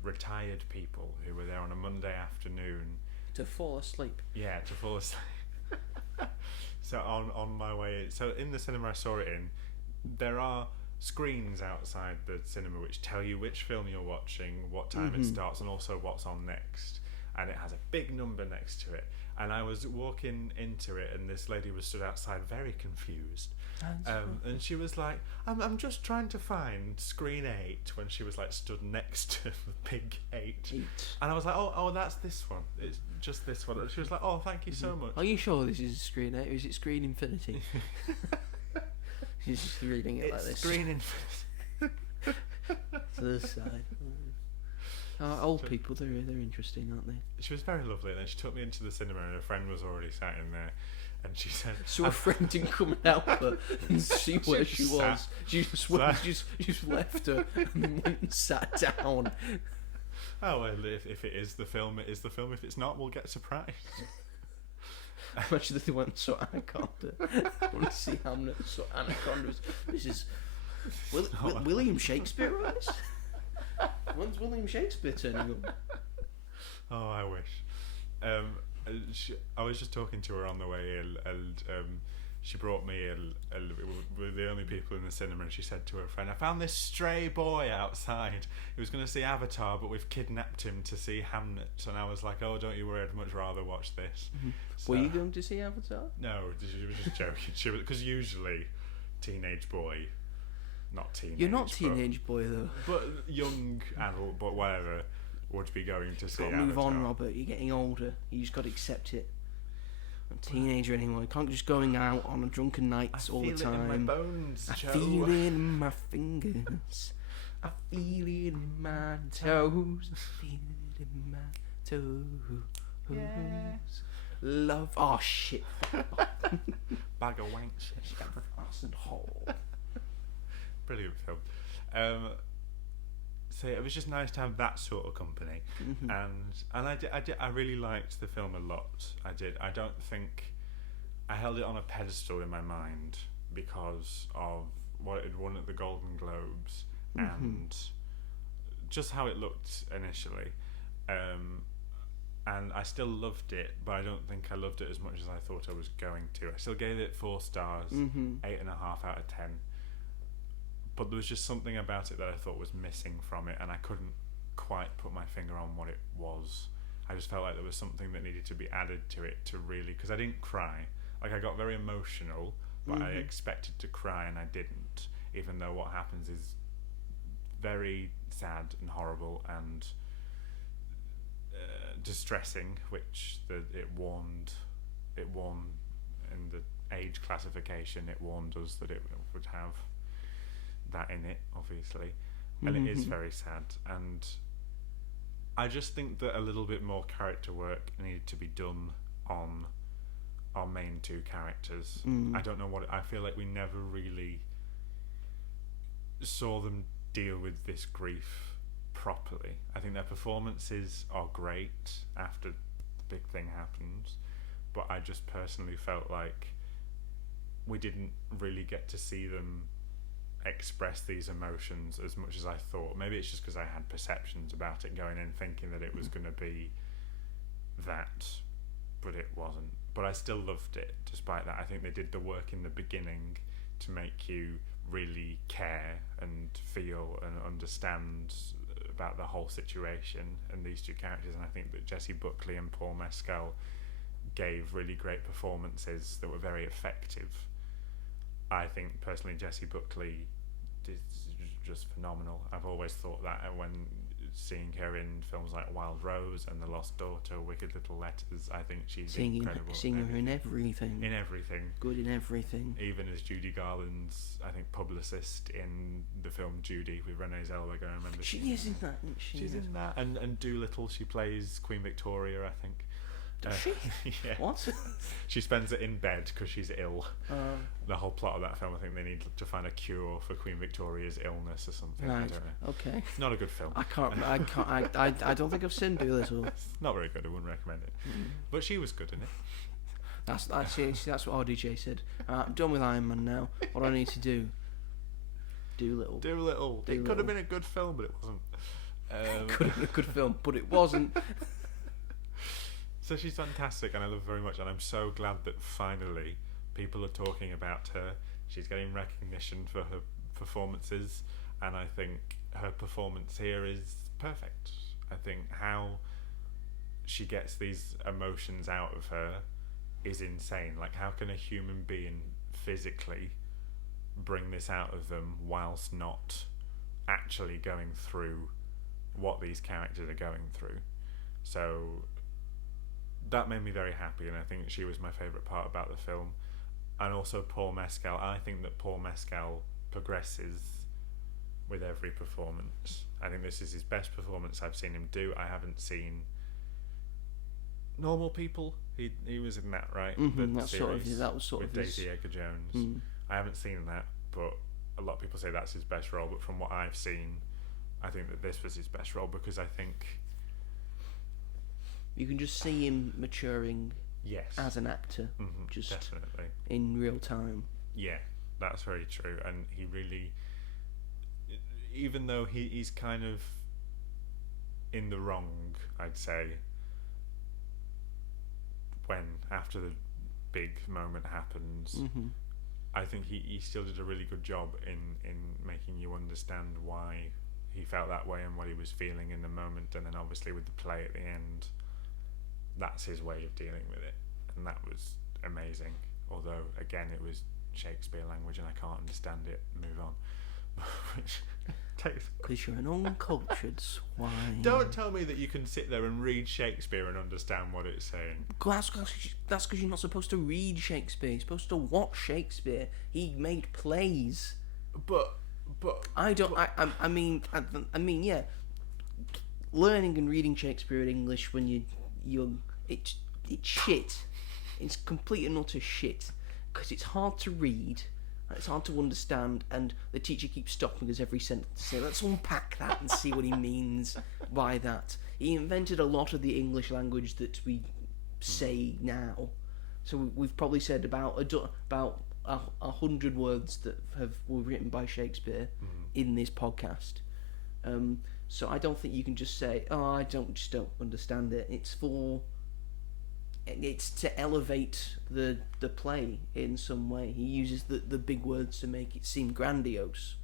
retired people who were there on a Monday afternoon To fall asleep. Yeah, to fall asleep. So on my way, so in the cinema I saw it in, there are screens outside the cinema which tell you which film you're watching, what time it starts, and also what's on next. And it has a big number next to it. And I was walking into it, and this lady was stood outside, very confused. And she was like, "I'm just trying to find screen 8," when she was like stood next to the big 8. And I was like, "Oh, that's this one. It's just this one." And she was like, "Oh, thank you so much." Are you sure this is screen 8 or is it screen infinity? She's just reading it like this. Screen infinity. To the side. Old people, they're interesting, aren't they? She was very lovely, and then she took me into the cinema, and her friend was already sat in there, and she said, "So her friend didn't come and help her and see where she was. She just left her and then went and sat down." Oh well, if it is the film, it is the film. If it's not, we'll get surprised. Imagine if they went and saw Anaconda. I want to see Hamnet and saw Anaconda. This is William Shakespeare on this? When's William Shakespeare turning up? Oh, I wish. I was just talking to her on the way in, and she brought me we were the only people in the cinema, and she said to her friend, "I found this stray boy outside. He was going to see Avatar, but we've kidnapped him to see Hamnet." And I was like, "Oh, don't you worry, I'd much rather watch this." So, were you going to see Avatar? No, she was just joking. Because usually teenage boy, not teenage. You're not teenage boy though. But young adult, but whatever, would be going to see Got to Avatar. move on, Robert. You're getting older. You just got to accept it. I'm a teenager anymore. You can't just going out on a drunken nights all the time. I feel it in my bones, I Joe. feel it in my fingers. I feel it in my toes. I feel it in my toes. Yes. Love. Oh shit. Bag of wank shit. She got the acid hole. Brilliant film. So it was just nice to have that sort of company, and I really liked the film a lot. I did. I don't think I held it on a pedestal in my mind because of what it had won at the Golden Globes and just how it looked initially. And I still loved it, but I don't think I loved it as much as I thought I was going to. I still gave it 4 stars, 8.5 out of 10. But there was just something about it that I thought was missing from it, and I couldn't quite put my finger on what it was. I just felt like there was something that needed to be added to it to really, because I didn't cry. Like, I got very emotional, but I expected to cry and I didn't, even though what happens is very sad and horrible and distressing, which it warned in the age classification, it warned us that it would have that in it, obviously, and it is very sad. And I just think that a little bit more character work needed to be done on our main 2 characters. I don't know what I feel like we never really saw them deal with this grief properly. I think their performances are great after the big thing happens, but I just personally felt like we didn't really get to see them express these emotions as much as I thought. Maybe it's just because I had perceptions about it going in, thinking that it was going to be that, but it wasn't. But I still loved it despite that. I think they did the work in the beginning to make you really care and feel and understand about the whole situation and these 2 characters. And I think that Jessie Buckley and Paul Mescal gave really great performances that were very effective. I think personally Jessie Buckley is just phenomenal. I've always thought that when seeing her in films like Wild Rose and The Lost Daughter, Wicked Little Letters, I think she's incredible. Seeing her in everything. In everything. Good in everything. Even as Judy Garland's, I think, publicist in the film Judy with Renee Zellweger. I remember she is in that, isn't she? She's in that. And Doolittle, she plays Queen Victoria, I think. Does she? Yeah. What? She spends it in bed because she's ill. The whole plot of that film, I think they need to find a cure for Queen Victoria's illness or something. Right. I don't know. Okay. It's not a good film. I don't think I've seen Doolittle. It's not very good. I wouldn't recommend it. But she was good in it. That's what RDJ said. I'm done with Iron Man now. What do I need to do? Doolittle. It could have been a good film, but it wasn't. It could have been a good film, but it wasn't. So she's fantastic, and I love her very much, and I'm so glad that finally people are talking about her. She's getting recognition for her performances, and I think her performance here is perfect. I think how she gets these emotions out of her is insane. Like, how can a human being physically bring this out of them whilst not actually going through what these characters are going through? So that made me very happy, and I think she was my favourite part about the film. And also Paul Mescal. I think that Paul Mescal progresses with every performance. I think this is his best performance I've seen him do. I haven't seen Normal People. He was in that, right? That was sort with of his... Daisy Edgar-Jones. I haven't seen that, but a lot of people say that's his best role. But from what I've seen, I think that this was his best role, because I think you can just see him maturing. Yes. As an actor, just definitely in real time. Yeah, that's very true. And he really, even though he's kind of in the wrong, I'd say, when after the big moment happens, I think he still did a really good job in making you understand why he felt that way and what he was feeling in the moment. And then obviously with the play at the end, that's his way of dealing with it, and that was amazing. Although again, it was Shakespeare language and I can't understand it. Move on. Which takes... Because you're an uncultured swine. Don't tell me that you can sit there and read Shakespeare and understand what it's saying. That's because you're not supposed to read Shakespeare. You're supposed to watch Shakespeare. He made plays. But I don't. I mean, yeah. Learning and reading Shakespeare in English when you're it's shit. It's complete and utter shit because it's hard to read. It's hard to understand, and the teacher keeps stopping us every sentence to say, let's unpack that and see what he means by that. He invented a lot of the English language that we say now. So we've probably said about 100 words that were written by Shakespeare in this podcast. So I don't think you can just say, oh, I just don't understand it. It's to elevate the play in some way. He uses the big words to make it seem grandiose.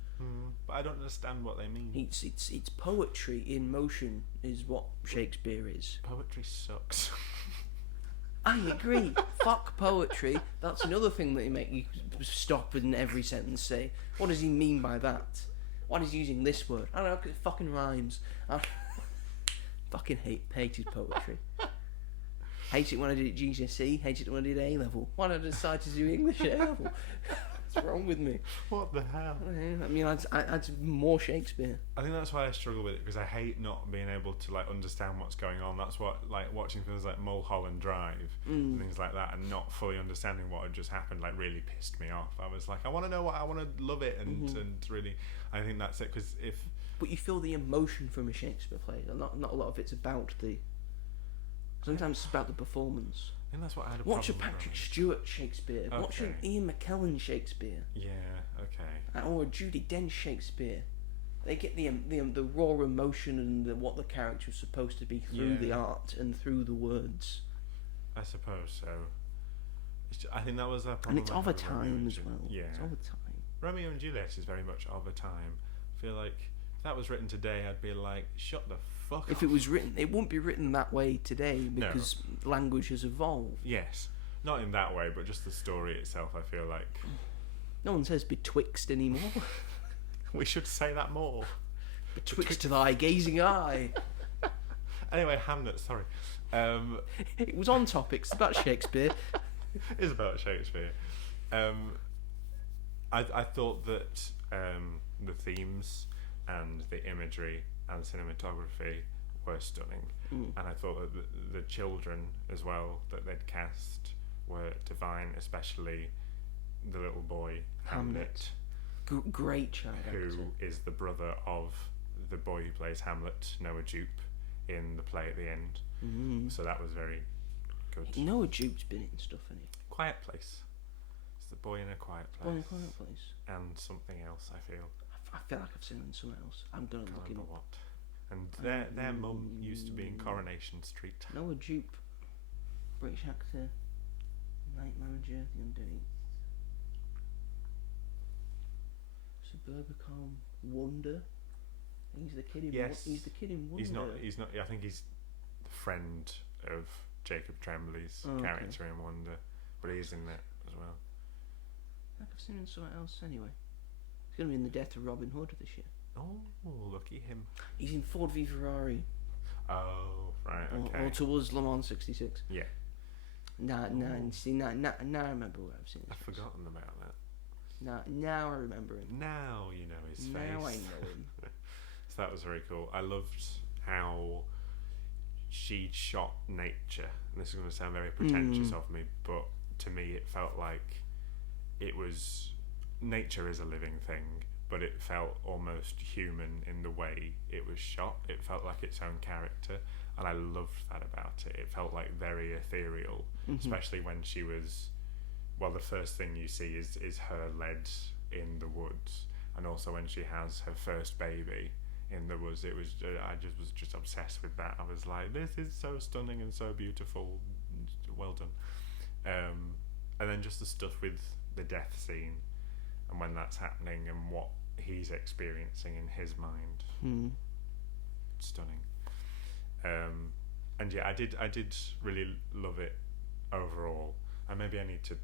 But I don't understand what they mean. It's poetry in motion is what Shakespeare is. Poetry sucks. I agree. Fuck poetry. That's another thing that make you stop in every sentence say, what does he mean by that? Why is he using this word? I don't know, because it fucking rhymes. I fucking hated poetry. Hate it when I did it at GCSE, hate it when I did A-level. Why did I decide to do English at A-level? What's wrong with me? What the hell? I mean, I'd more Shakespeare. I think that's why I struggle with it, because I hate not being able to like understand what's going on. That's what, like, watching things like Mulholland Drive and things like that, and not fully understanding what had just happened, like, really pissed me off. I was like, I want to know what, I want to love it, and really, I think that's it. Because if... But you feel the emotion from a Shakespeare play. Not a lot of it's about the... Sometimes it's about the performance. I think that's what I had a Watch a problem Patrick with. Stewart Shakespeare. Okay. Watch an Ian McKellen Shakespeare. Yeah, okay. Or a Judi Dench Shakespeare. They get the raw emotion and what the character is supposed to be through the art and through the words. I suppose so. I think that was a problem. And it's of a time as well. Yeah. It's of a time. Romeo and Juliet is very much of a time. I feel like if that was written today, I'd be like, shut the fuck up. If it was written, it wouldn't be written that way today because language has evolved. Yes. Not in that way, but just the story itself, I feel like. No one says betwixt anymore. We should say that more. Betwixt thy gazing eye. Anyway, Hamnet, sorry. It was on topic. It's about Shakespeare. It is about Shakespeare. I thought that the themes and the imagery and cinematography were stunning, and I thought that the children as well that they'd cast were divine, especially the little boy Hamnet. Great child who actor. is the brother of the boy who plays Hamlet, Noah Jupe, in the play at the end. So that was very good. Noah Jupe's been in stuff, hasn't he? Quiet Place. It's the boy in a quiet place. Boy in a Quiet Place. And something else, I feel. I feel like I've seen him in somewhere else. I'm gonna Can't look him remember up. what. And their mum used to be in Coronation Street. Noah Jupe, British actor, night manager, The Underneath, Suburbicon, Wonder. He's the kid in Yes. He's the kid in Wonder. He's not. I think he's the friend of Jacob Tremblay's character in Wonder, but he's in that as well. I think I've seen him in somewhere else anyway. He's going to be in The Death of Robin Hood this year. Oh, lucky him. He's in Ford v Ferrari. Oh, right, okay. Or towards Le Mans 66. Yeah. Now I remember where I've seen him. I've forgotten about that. Now I remember him. Now you know his face. Now I know him. So that was very cool. I loved how she shot nature. And this is going to sound very pretentious of me, but to me it felt like it was... Nature is a living thing, but it felt almost human in the way it was shot. It felt like its own character, and I loved that about it. It felt like very ethereal, especially when she was... Well, the first thing you see is her led in the woods, and also when she has her first baby in the woods. It was I was just obsessed with that. I was like, this is so stunning and so beautiful. Well done. and then just the stuff with the death scene and when that's happening and what he's experiencing in his mind. Stunning. And yeah, I did really love it overall, and maybe I need to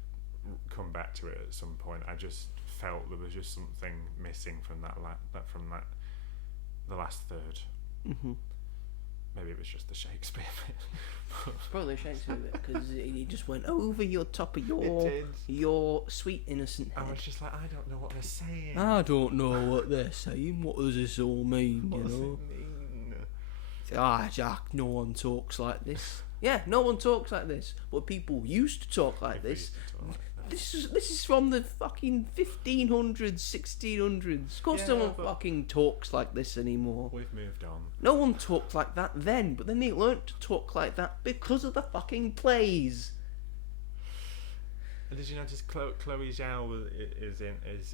come back to it at some point. I just felt there was just something missing from the last third. Maybe it was just the Shakespeare bit. It's probably a Shakespeare bit, because he just went over your top of It your sweet innocent head. I was just like, I don't know what they're saying. I don't know what they're saying. What does this all mean? What you does know? it mean? Jack, no one talks like this. Yeah, no one talks like this. But people used to talk like this. This is from the fucking 1500s, 1600s. Of course, no one fucking talks like this anymore. We've moved on. No one talked like that then, but then they learnt to talk like that because of the fucking plays. And did you notice Chloe Zhao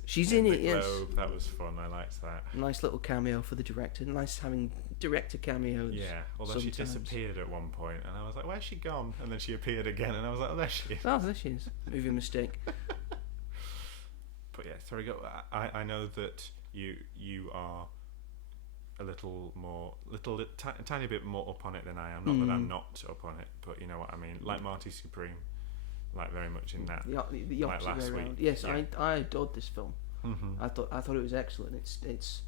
She's in in the it, yes. Globe? That was fun. I liked that. Nice little cameo for the director. Nice having director cameos. Yeah, although sometimes. she disappeared at one point, and I was like, "Where's she gone?" And then she appeared again, and I was like, "Oh, there she is." Oh, there she is. Movie mistake. But yeah, sorry. I know that you are a tiny bit more up on it than I am. Not that I'm not up on it, but you know what I mean. Like Marty Supreme, like very much in that. The like opposite last way around. week. Yes, Yeah. I adored this film. I thought it was excellent. It's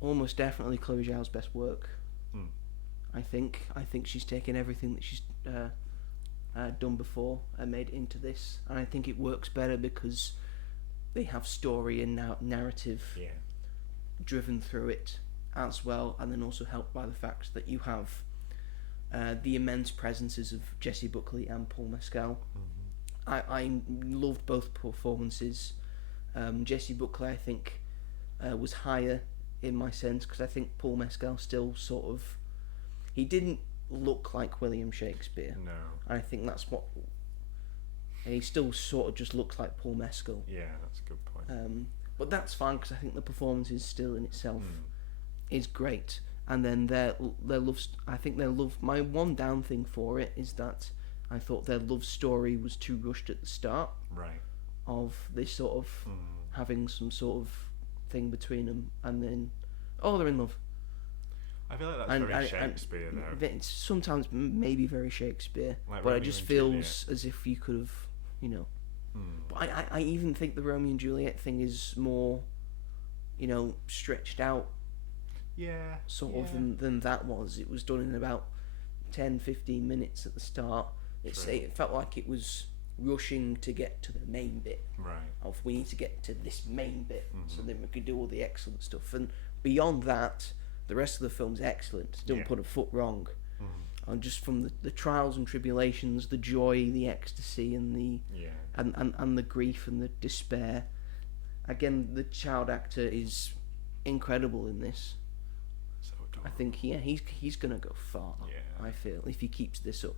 almost definitely Chloe Zhao's best work. I think she's taken everything that she's done before and made it into this, and I think it works better because they have story and narrative driven through it as well, and then also helped by the fact that you have the immense presences of Jessie Buckley and Paul Mescal. I loved both performances. Jessie Buckley, I think, was higher in my sense, because I think Paul Mescal still sort of, he didn't look like William Shakespeare. No. I think that's what, and he still sort of just looks like Paul Mescal. Yeah, that's a good point. But that's fine, because I think the performance is still in itself is great. And then their love, I think their love, my one down thing for it is that I thought their love story was too rushed at the start. Right. Of this sort of having some sort of thing between them, and then they're in love. I feel like that's very Shakespeare though. It's sometimes maybe very Shakespeare, Like but Romeo it just and feels as if you could have, you know. But I even think the Romeo and Juliet thing is more, you know, stretched out. Yeah. Sort of than that was. It was done in about 10-15 minutes at the start. It felt like it was rushing to get to the main bit. Right. Of we need to get to this main bit, so then we could do all the excellent stuff. And beyond that, the rest of the film's excellent. Don't put a foot wrong. And just from the trials and tribulations, the joy, the ecstasy, and the and the grief and the despair. Again, the child actor is incredible in this. So adorable. I think he's gonna go far. Yeah. I feel if he keeps this up.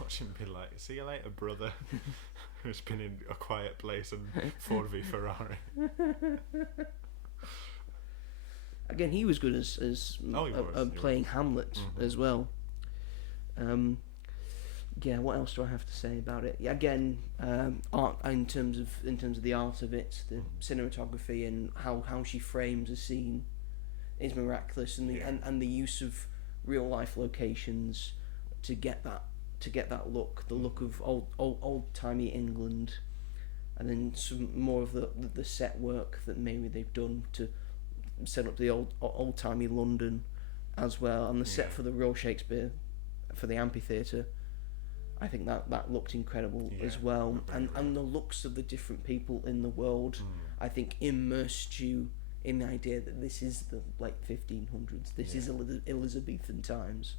Watch him be like, "See you later, brother," who's been in A Quiet Place and Ford v Ferrari. Again, he was good as playing Hamlet as well. What else do I have to say about it? Yeah, again, art in terms of the art of it, the cinematography and how she frames a scene is miraculous, and the use of real life locations to get that look, the look of old timey England, and then some more of the set work that maybe they've done to set up the old timey London as well, and the set for the Royal Shakespeare, for the amphitheatre. I think that looked incredible as well, and the looks of the different people in the world, I think immersed you in the idea that this is the late 1500s. This is Elizabethan times.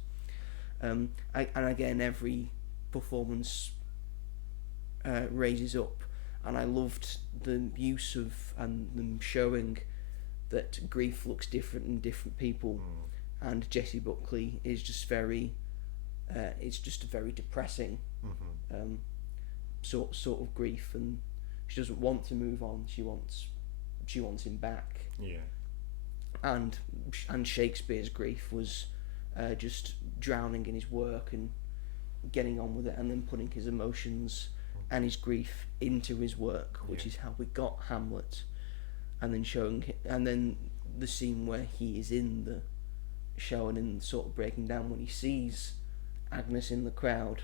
And again, every performance raises up, and I loved the use of and them showing that grief looks different in different people, and Jessie Buckley is just very it's just a very depressing sort of grief, and she doesn't want to move on. She wants him back. And Shakespeare's grief was just drowning in his work and getting on with it, and then putting his emotions and his grief into his work, which is how we got Hamlet, and then the scene where he is in the show and in sort of breaking down when he sees Agnes in the crowd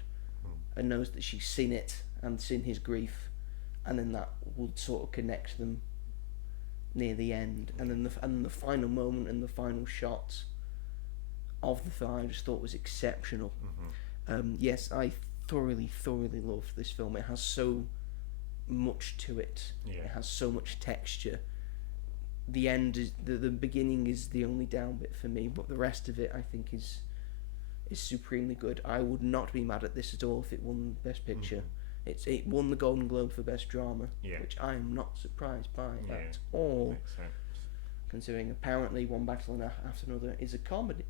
and knows that she's seen it and seen his grief, and then that would sort of connect them near the end, and then the final moment and the final shot of the film I just thought was exceptional. Yes, I thoroughly loved this film. It has so much to it. It has so much texture. The end is the beginning is the only down bit for me, but the rest of it I think is supremely good. I would not be mad at this at all if it won Best Picture. It won the Golden Globe for Best Drama, which I am not surprised by at all, considering apparently One Battle After Another is a comedy.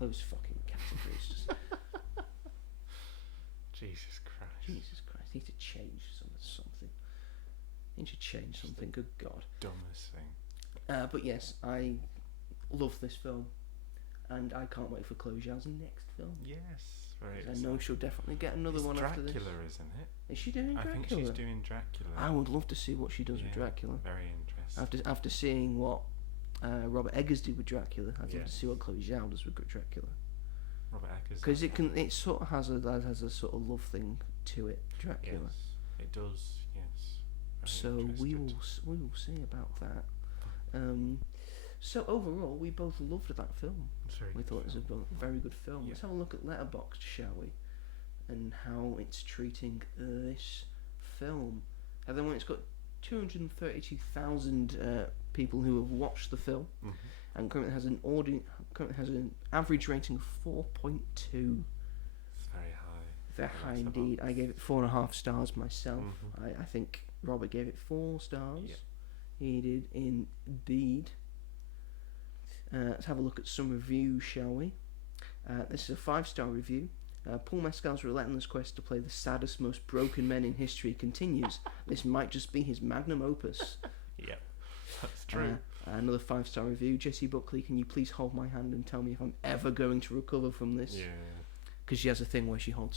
Those fucking categories just... Jesus Christ. Need to change something. Need to change something. Good God. Dumbest thing. But yes, I love this film, and I can't wait for Chloe Zhao's next film. Yes, very. I know she'll definitely get another one Dracula, after this. Dracula, isn't it? Is she doing Dracula? I think she's doing Dracula. I would love to see what she does with Dracula. Very interesting. After seeing what Robert Eggers did with Dracula, I'd love to see what Chloe Zhao does with Dracula. Robert Eggers. Because it sort of has a sort of love thing to it, Dracula. Yes, it does. Yes. So we will see about that. So overall, we both loved that film. We thought it was a very good film. Let's have a look at Letterboxd, shall we? And how it's treating this film. And then when it's got 232,000 people who have watched the film, and currently has an average rating of 4.2. It's very high. Very high indeed. I gave it 4.5 stars myself. I think Robert gave it 4 stars. He did indeed. Let's have a look at some reviews, shall we? This is a 5-star review. Paul Mescal's relentless quest to play the saddest, most broken men in history continues. This might just be his magnum opus. Yep, that's true. Another 5-star review. Jessie Buckley, can you please hold my hand and tell me if I'm ever going to recover from this? Yeah. Because she has a thing where she can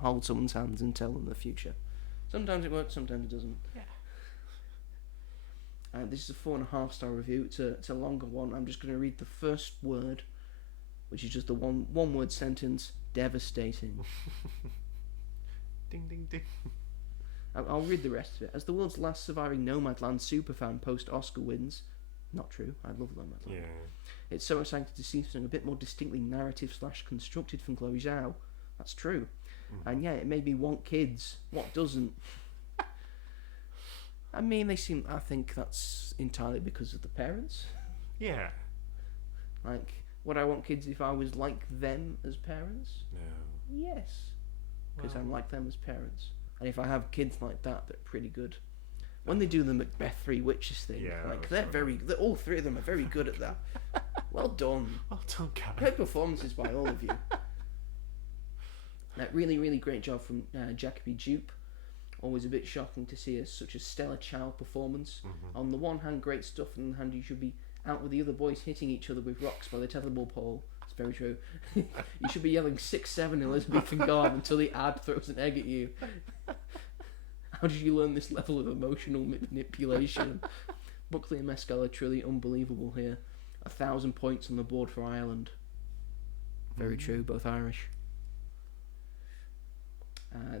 hold someone's hands and tell them the future. Sometimes it works, sometimes it doesn't. Yeah. This is a 4.5-star review. It's a longer one. I'm just going to read the first word, which is just the one word sentence. Devastating. Ding ding ding. I'll read the rest of it. As the world's last surviving Nomadland superfan post-Oscar wins, not true, I love Nomadland. Yeah. It's so exciting to see something a bit more distinctly narrative/constructed from Chloe Zhao. That's true. And yeah, it made me want kids. What doesn't? I mean, I think that's entirely because of the parents. Yeah. Like, would I want kids if I was like them as parents? No. Yes. Because I'm like them as parents. And if I have kids like that, they're pretty good. When they do the Macbeth Three Witches thing, they're all three of them are very good at that. Well done. Well done, Karen. Great performances by all of you. Really great job from Jacoby Dupe. Always a bit shocking to see such a stellar child performance. On the one hand, great stuff. On the other hand, you should be out with the other boys hitting each other with rocks by the tetherball pole. It's very true. You should be yelling 6'7" Elizabethan guard until the ad throws an egg at you. How did you learn this level of emotional manipulation? Buckley and Mescal are truly unbelievable here. 1,000 points on the board for Ireland. Very true, both Irish.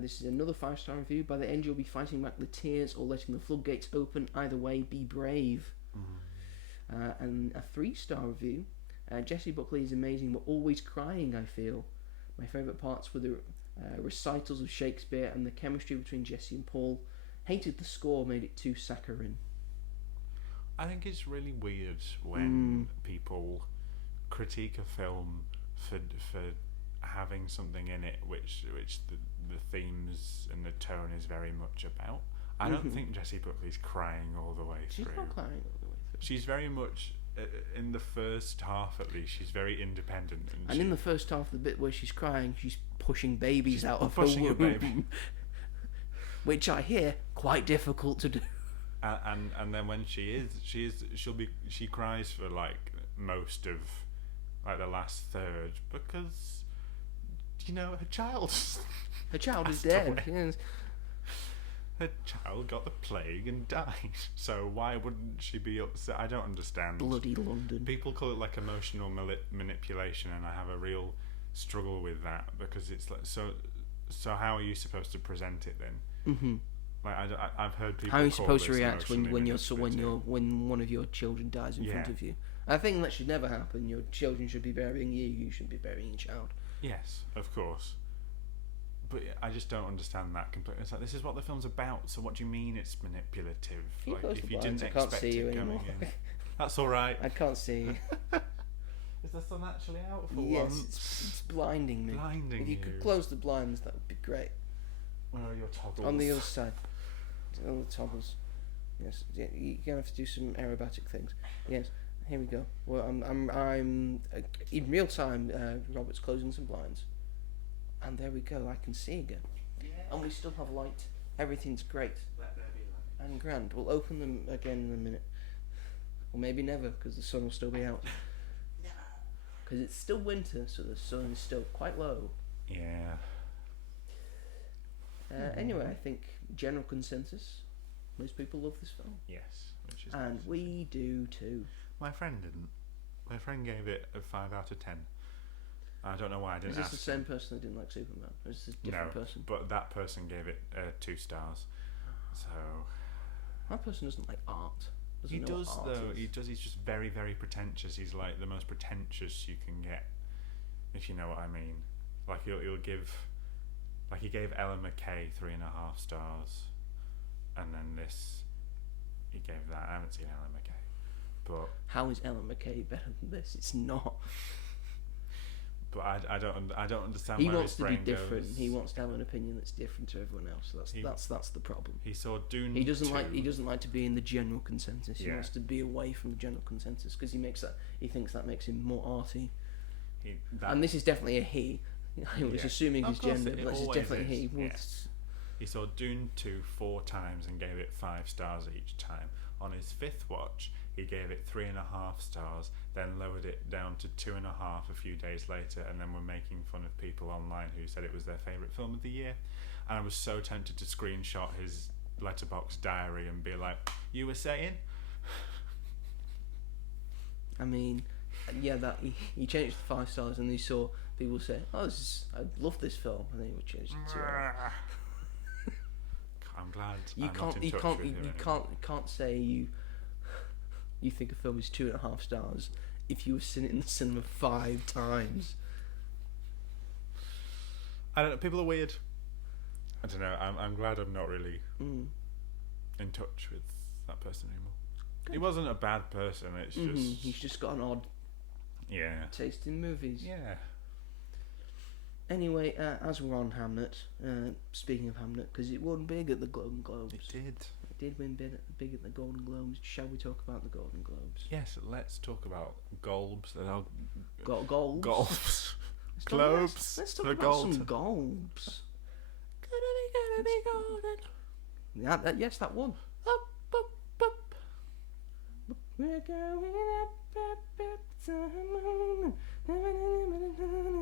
This is another 5-star review. By the end, you'll be fighting back the tears or letting the floodgates open. Either way, be brave. And a 3-star review. Jessie Buckley is amazing, but always crying, I feel. My favourite parts were the recitals of Shakespeare and the chemistry between Jessie and Paul. Hated the score, made it too saccharine. I think it's really weird when people critique a film for having something in it which the themes and the tone is very much about. I don't think Jessie Buckley's crying all the way through. She's not crying all the way through. She's very much, in the first half at least, she's very independent. And in the first half, the bit where she's crying, she's pushing babies out of her womb. Baby. Which I hear quite difficult to do. And then when she cries for like most of like the last third, because you know, her child. Her child is passed dead. away. Yes. Her child got the plague and died. So why wouldn't she be upset? I don't understand. Bloody London. People call it like emotional manipulation, and I have a real struggle with that because it's like so. How are you supposed to present it then? Mm-hmm. Like I've heard people. How are you call supposed to this react when emotionally when one of your children dies in front of you? I think that should never happen. Your children should be burying you. You should be burying your child. Yes, of course. But I just don't understand that completely. It's like, this is what the film's about, so what do you mean it's manipulative? Can you Like, if you didn't I can't expect see you it anymore. coming in. That's alright. I can't see you. Is the sun actually out for Yes, once? it's blinding me. Blinding If you could close the blinds, that would be great. Where are your toggles? On the other side. On the toggles. Yes, yeah, you're gonna have to do some aerobatic things. Yes, here we go. Well, I'm in real time. Robert's closing some blinds, and there we go. I can see again, and we still have light. Everything's great Let there be light. and grand. We'll open them again in a minute, or maybe never, because the sun will still be out. Because it's still winter, so the sun is still quite low. Yeah. Anyway, I think general consensus: most people love this film, Yes. Which is and nice. we do too. My friend didn't. My friend gave it a 5 out of 10. I don't know why I didn't Is this ask the same person that didn't like Superman? Or is this a different No, person? but that person gave it 2 stars. So That person doesn't like art. he Doesn't know does what art though. is. He does. He's just very, very pretentious. He's like the most pretentious you can get, if you know what I mean. Like he'll give, like he gave Ella McKay 3.5 stars, and then this, he gave that. I haven't seen Ella McKay, but How is Ellen McKay better than this? It's not. I don't understand. He where wants his to be brain different. goes. He wants to have an opinion that's different to everyone else. So that's the problem. He saw Dune. He doesn't 2. like to be in the general consensus. He Yeah. wants to be away from the general consensus because he thinks that makes him more arty. And this is definitely a he. I was assuming Of his course gender, it but this is always definitely is, he. Well, yes. He saw Dune 2 4 times and gave it 5 stars each time. On his 5th watch, he gave it 3.5 stars, then lowered it down to 2.5 a few days later, and then were making fun of people online who said it was their favourite film of the year. And I was so tempted to screenshot his Letterboxd diary and be like, "You were saying?" I mean, yeah, that he changed it to 5 stars, and he saw people say, "Oh, I love this film," and then he would change it to. I'm glad. You I'm can't. not in You touch can't. with You him can't say you think a film is 2.5 stars if you have seen it in the cinema 5 times. I don't know. People are weird. I don't know. I'm glad I'm not really in touch with that person anymore. Good. He wasn't a bad person. It's just He's just got an odd taste in movies. Yeah. Anyway, as we're on Hamnet, speaking of Hamnet, because it won big at the Golden Globes. It did. It did win big at the Golden Globes. Shall we talk about the Golden Globes? Yes. Let's talk about Golbs. Golbs. Golbs. Let's Globes. Let's talk The about gold. some Golbs. Gonna be golden. Yeah, yes, that one. Up, up, up. We're going up.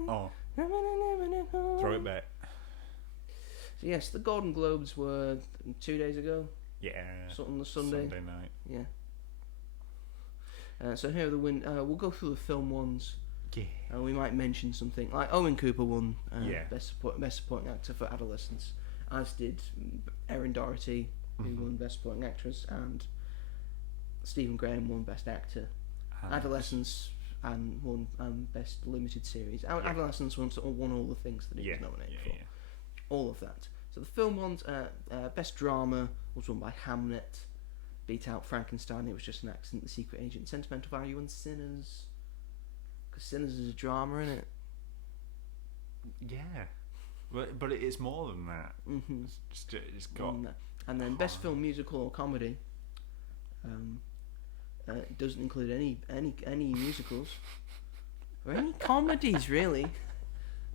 Oh. Throw it back. So yes, the Golden Globes were 2 days ago. Yeah. On the Sunday. Sunday night. Yeah. So here are the win. We'll go through the film ones. Yeah. And we might mention something like Owen Cooper won best supporting actor for Adolescence, as did Erin Doherty, who won best supporting actress, and Stephen Graham won best actor. Adolescence and won best limited series. Adolescence won all the things that he was nominated for. All of that. So the film ones, best drama was won by Hamnet, beat out Frankenstein, It Was Just an Accident, The Secret Agent, Sentimental Value, and Sinners. Because Sinners is a drama, isn't it? Yeah. But it is more than that. Mm-hmm. It's got. And then best film, musical or comedy. It doesn't include any musicals or any comedies really.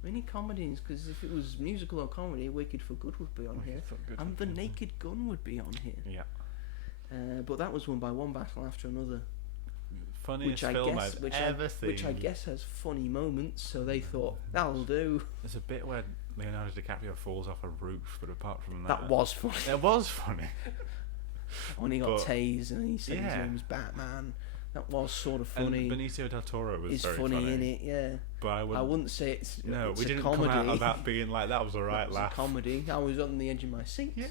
Any comedies, because if it was musical or comedy, Wicked for Good would be on here, and The Naked Gun would be on here. Yeah. But that was won by One Battle After Another. Funniest film I've ever seen. Which I guess has funny moments, so they thought, that'll do. There's a bit where Leonardo DiCaprio falls off a roof, but apart from That was funny. It was funny. When he got tased and he said his name was Batman. That was sort of funny. And Benicio del Toro was very funny in it, yeah. But I wouldn't say it's we didn't comedy. come out of that being like, that was a right laugh. A comedy. I was on the edge of my seat. Yeah.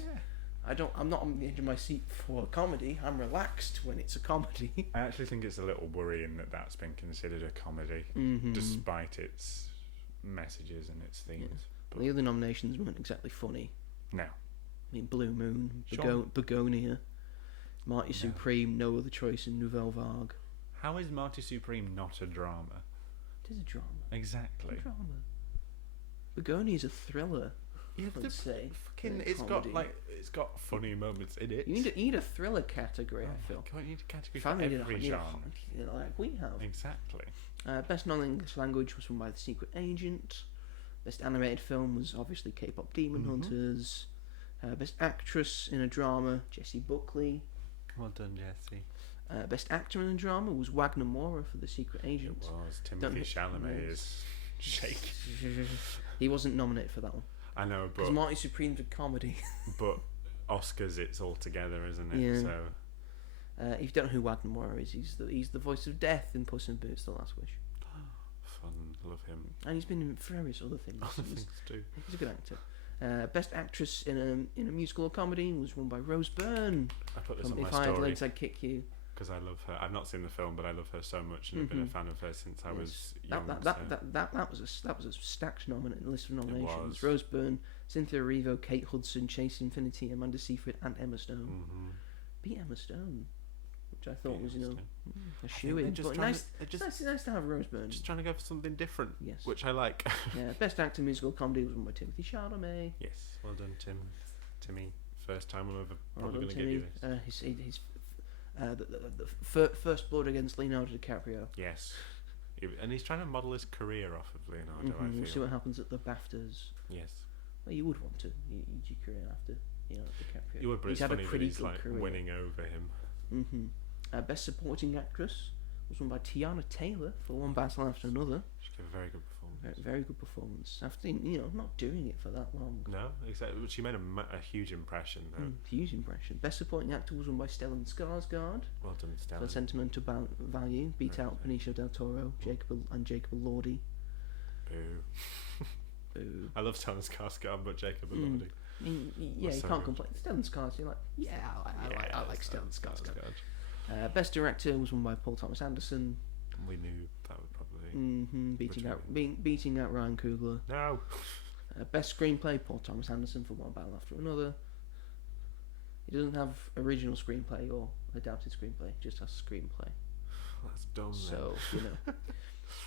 I'm not on the edge of my seat for a comedy. I'm relaxed when it's a comedy. I actually think it's a little worrying that that's been considered a comedy, despite its messages and its themes. Yeah. But the other nominations weren't exactly funny. No. I mean, Blue Moon, Sure. Begonia, Marty Supreme, No Other Choice, and Nouvelle Vague. How is Marty Supreme not a drama? It is a drama. Exactly. It's a drama. Begonia is a thriller. You have to say. Fucking, it's got funny moments in it. You need a thriller category, I feel. God, you need a category Finally, for every genre. Like we have. Exactly. Best non-English language was won by The Secret Agent. Best animated film was obviously K-pop Demon Hunters. Best actress in a drama, Jessie Buckley. Well done, Jessie. Best actor in a drama was Wagner Moura for The Secret Agent. It was. Timothy Chalamet is shaking. He wasn't nominated for that one. I know, but... Because Marty Supreme's a comedy. But Oscars, it's all together, isn't it? Yeah. So... if you don't know who Wagner Moura is, he's the voice of Death in Puss in Boots: The Last Wish. Fun, love him. And he's been in various other things. Other things too. He's a good actor. Best actress in a musical or comedy was won by Rose Byrne. I put this on my If I Had story Legs, I'd Kick You. because I love her. I've not seen the film, but I love her so much, and I've been a fan of her since I was young. That was a stacked list of nominations. Was. Rose Byrne, Cynthia Erivo, Kate Hudson, Chase Infinity, Amanda Seyfried, and Emma Stone. Beat Emma Stone, which I thought was a shoe-in. But nice to have Rose Byrne. Just trying to go for something different, yes, which I like. Yeah, best actor musical comedy was won by Timothy Chalamet. Yes, well done, Timmy. First time I'm ever probably going to give you this. The First Blood against Leonardo DiCaprio. Yes, and he's trying to model his career off of Leonardo. I feel. We'll see what happens at the BAFTAs. Yes. Well, you would want to use your career after DiCaprio. You would, but he's it's had funny a pretty that he's good like career. winning over him. Best supporting actress was won by Tiana Taylor for One Battle After Another. She gave a very good performance. Very good performance. After not doing it for that long. No, exactly. She made a huge impression though. Huge impression. Best supporting actor was won by Stellan Skarsgård. Well done, Stellan. For Sentimental Value, beat out Benicio del Toro, Jacob Elordi. Boo. Boo. I love Stellan Skarsgård, but Jacob Elordi. You can't complain. Stellan Skarsgård, you're like, I like Stellan Skarsgård. Best director was won by Paul Thomas Anderson. We knew that would probably beating out Ryan Coogler. No. Best screenplay, Paul Thomas Anderson for One Battle After Another. He doesn't have original screenplay or adapted screenplay; it just has screenplay. That's dumb. So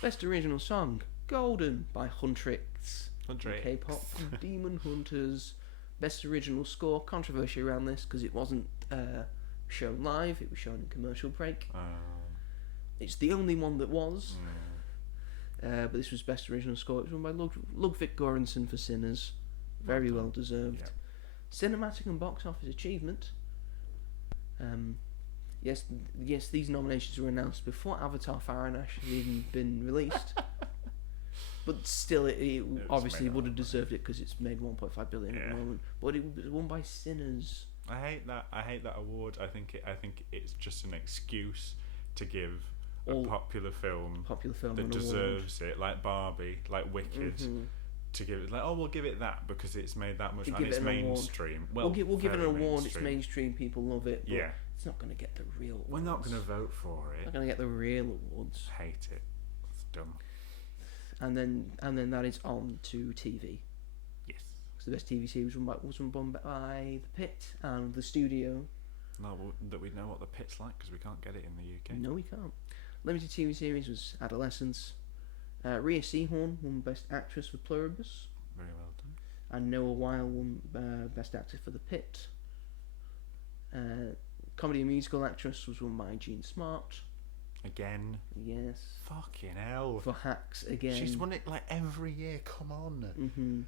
best original song, Golden by Huntrix. K-pop Demon Hunters. Best original score, controversy around this because it wasn't shown live; it was shown in commercial break. It's the only one that was. But this was best original score. It was won by Ludwig Göransson for Sinners. Very well deserved. Yep. Cinematic and box office achievement. Yes, these nominations were announced before Avatar Fahrenheit had even been released. But still, it obviously would have deserved it because it's made 1.5 billion at the moment. But it was won by Sinners. I hate that award. I think it's just an excuse to give a popular film that deserves it, like Barbie, like Wicked, to give it we'll give it that because it's made that much and it's mainstream. Well, we'll give it an award. It's mainstream. People love it. But it's not going to get the real awards. We're not going to vote for it. Not going to get the real awards. Hate it. It's dumb. And then that is on to TV. Yes. So the best TV series was won by The Pit and The Studio. No, that we know what The Pit's like because we can't get it in the UK. No, we can't. Limited TV series was Adolescence. Rhea Seehorn won Best Actress for Pluribus. Very well done. And Noah Weil won Best Actor for The Pit. Comedy and Musical Actress was won by Jean Smart. Again. Yes. Fucking hell. For Hacks again. She's won it like every year. Come on.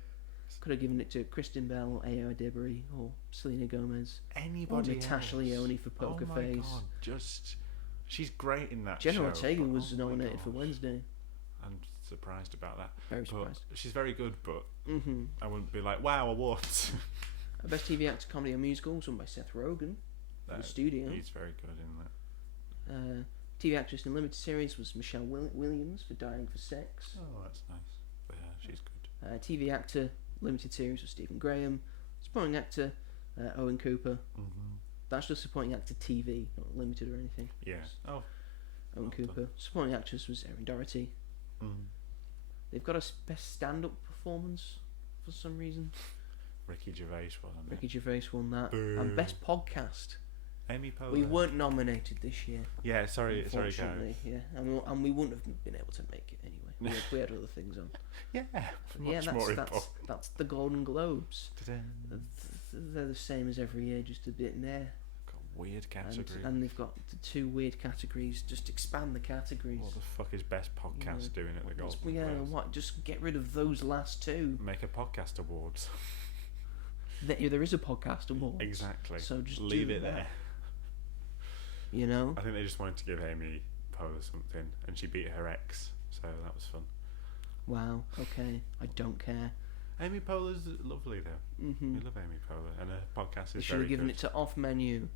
Could have given it to Kristen Bell, Ayo Edebiri, or Selena Gomez. Anybody or Natasha else. Lyonne for Poker Face. Oh my god, just She's great in that Jenna show. Ortega but, was oh my nominated for gosh. Wednesday. I'm surprised about that. Very But surprised. she's very good, but Mm-hmm. I wouldn't be like, wow, awards. Best TV Actor Comedy or Musical was won by Seth Rogen for The Studio. He's very good in that. TV Actress in Limited Series was Michelle Williams for Dying for Sex. Oh, that's nice. But yeah, she's good. TV Actor Limited Series was Stephen Graham. Supporting Actor Owen Cooper. Mm-hmm. That's just Supporting Actor TV, not Limited or anything. Yeah. Oh. Owen Cooper. Done. Supporting Actress was Erin Doherty. Mm. They've got a best stand-up performance for some reason. Ricky Gervais wasn't it? Ricky Gervais won that. Boo. And best podcast. Amy Poehler. We weren't nominated this year. Yeah, sorry, guys. Unfortunately, yeah, and we wouldn't have been able to make it anyway. We had other things on. Yeah, Yeah, much more that's the Golden Globes. important. They're the same as every year, just a bit in there. Got weird categories. And they've got the two weird categories. Just expand the categories. What the fuck is best podcast doing at the Golden Yeah, Globes? what? Just get rid of those last two. Make a podcast awards. There is a podcast award. Exactly. So just leave do it that. there. You know. I think they just wanted to give Amy Poehler something, and she beat her ex, so that was fun. Wow. Okay. I don't care. Amy Poehler's lovely though. Mm-hmm. We love Amy Poehler, and her podcast They is should very have given good. it to Off Menu.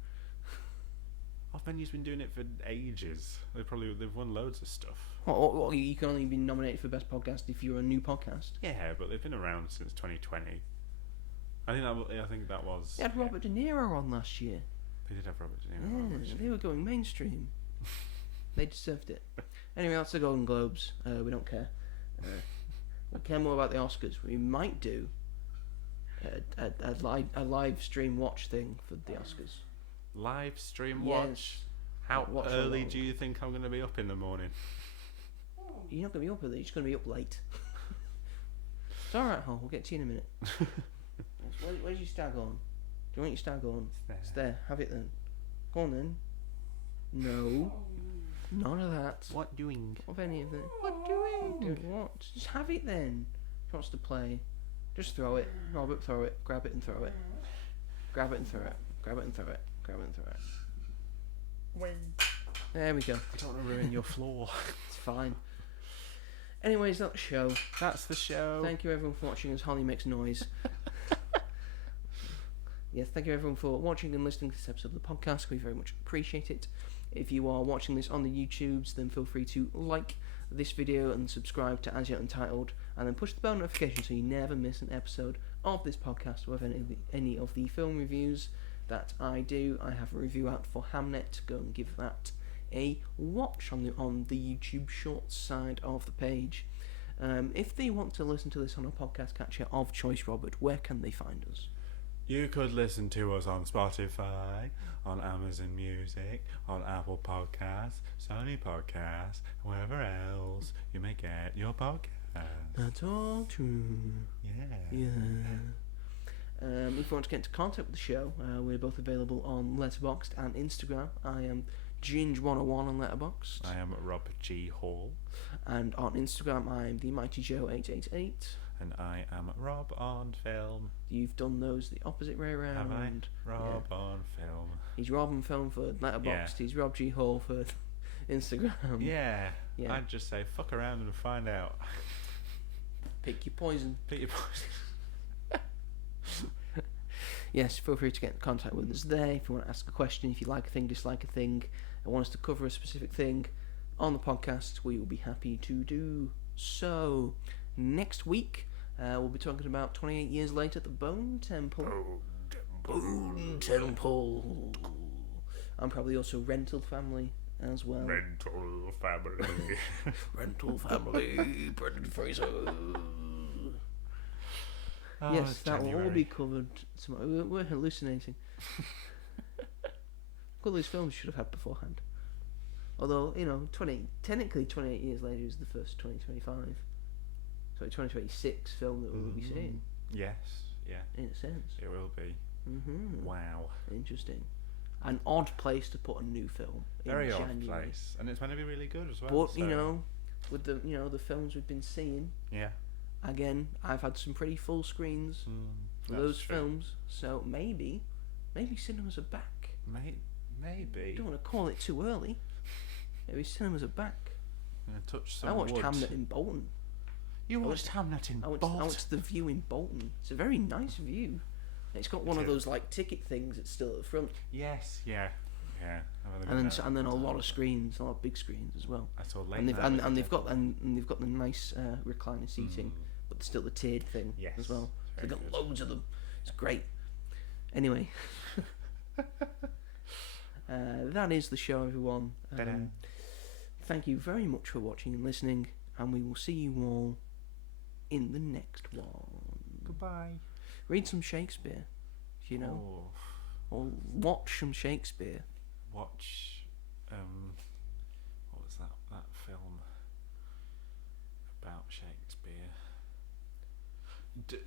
Off Menu's been doing it for ages. They've won loads of stuff. Well, you can only be nominated for best podcast if you're a new podcast. Yeah, but they've been around since 2020. I think that was. They had Robert De Niro on last year. They did have Robert De Niro. on, Yeah, actually. they were going mainstream. They deserved it. Anyway, that's the Golden Globes. We don't care. We care more about the Oscars. We might do a live stream watch thing for the Oscars. Live stream Yes. watch. How Watch early along. do you think I'm going to be up in the morning? You're not going to be up early. You're just going to be up late. It's alright, Hall. We'll get to you in a minute. Where's your stag on? Do you want your stag on? It's there. Have it then. Go on then. No. None of that. What doing? Of any of it. What doing? What? Just have it then. If he wants to play, just throw it. Robert, throw it. Grab it and throw it. Grab it and throw it. Grab it and throw it. Grab it and throw it. There we go. I don't want to ruin your floor. It's fine. Anyways, that's the show. That's the show. Thank you everyone for watching as Holly makes noise. Yes, thank you everyone for watching and listening to this episode of the podcast. We very much appreciate it. If you are watching this on the YouTubes, then feel free to like this video and subscribe to As Yet Untitled, and then push the bell notification so you never miss an episode of this podcast or of any of the film reviews that I do. I have a review out for Hamnet. Go and give that a watch on the YouTube Shorts side of the page. If they want to listen to this on a podcast catcher of choice, Robert, where can they find us? You could listen to us on Spotify, on Amazon Music, on Apple Podcasts, Sony Podcasts, wherever else you may get your podcast. That's all true. Yeah. If you want to get into contact with the show, we're both available on Letterboxd and Instagram. I am Ginge101 on Letterboxd. I am Rob G. Hall. And on Instagram, I'm the Mighty Joe888. And I am Rob on Film. You've done those the opposite way around. Have I? Rob on Film. He's Rob on Film for Letterboxd. Yeah. He's Rob G. Hall for Instagram. Yeah. Yeah. I'd just say fuck around and find out. Pick your poison. Pick your poison. Yes, feel free to get in contact with us there if you want to ask a question, if you like a thing, dislike a thing, and want us to cover a specific thing on the podcast, we will be happy to do so. Next week, we'll be talking about 28 years later at the Bone Temple. Bone Temple. I'm probably also Rental Family as well. Rental Family. Rental Family. Brendan Fraser. Oh, Yes, it's that will all January. be covered tomorrow. We're hallucinating. All these films should have had beforehand. Although, technically 28 years later is the first 2025. So 2026 film that we'll be seeing, Yes, yeah, in a sense. it will be. Mm-hmm. Wow. Interesting. An odd place to put a new film. Very in odd January. place. And it's meant to be really good as well. But, so- with the films we've been seeing, Yeah. again, I've had some pretty full screens for That's those true. films. So maybe cinemas are back. Maybe. Don't want to call it too early. Maybe cinemas are back. Touch some I watched wood. Hamnet in Bolton. You watched Hamnet in I went Bolton? to the View in Bolton. It's a very nice view. It's got one of those like ticket things that's still at the front. Yes, yeah. And then a lot of screens, a lot of big screens as well. I saw And they've got the nice recliner seating, but still the tiered thing as well. So they've got loads of them. It's great. Anyway, that is the show, everyone. Thank you very much for watching and listening, and we will see you all in the next one. Goodbye. Read some Shakespeare, you know, or watch some Shakespeare. Watch, what was that film about Shakespeare?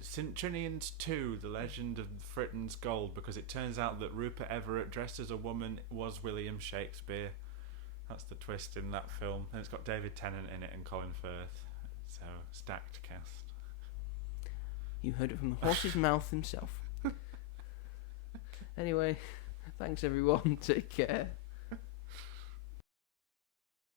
St. Trinian's 2, The Legend of Britain's Gold, because it turns out that Rupert Everett, dressed as a woman, was William Shakespeare. That's the twist in that film. And it's got David Tennant in it and Colin Firth. So, stacked cast. You heard it from the horse's mouth himself. Anyway, thanks everyone. Take care.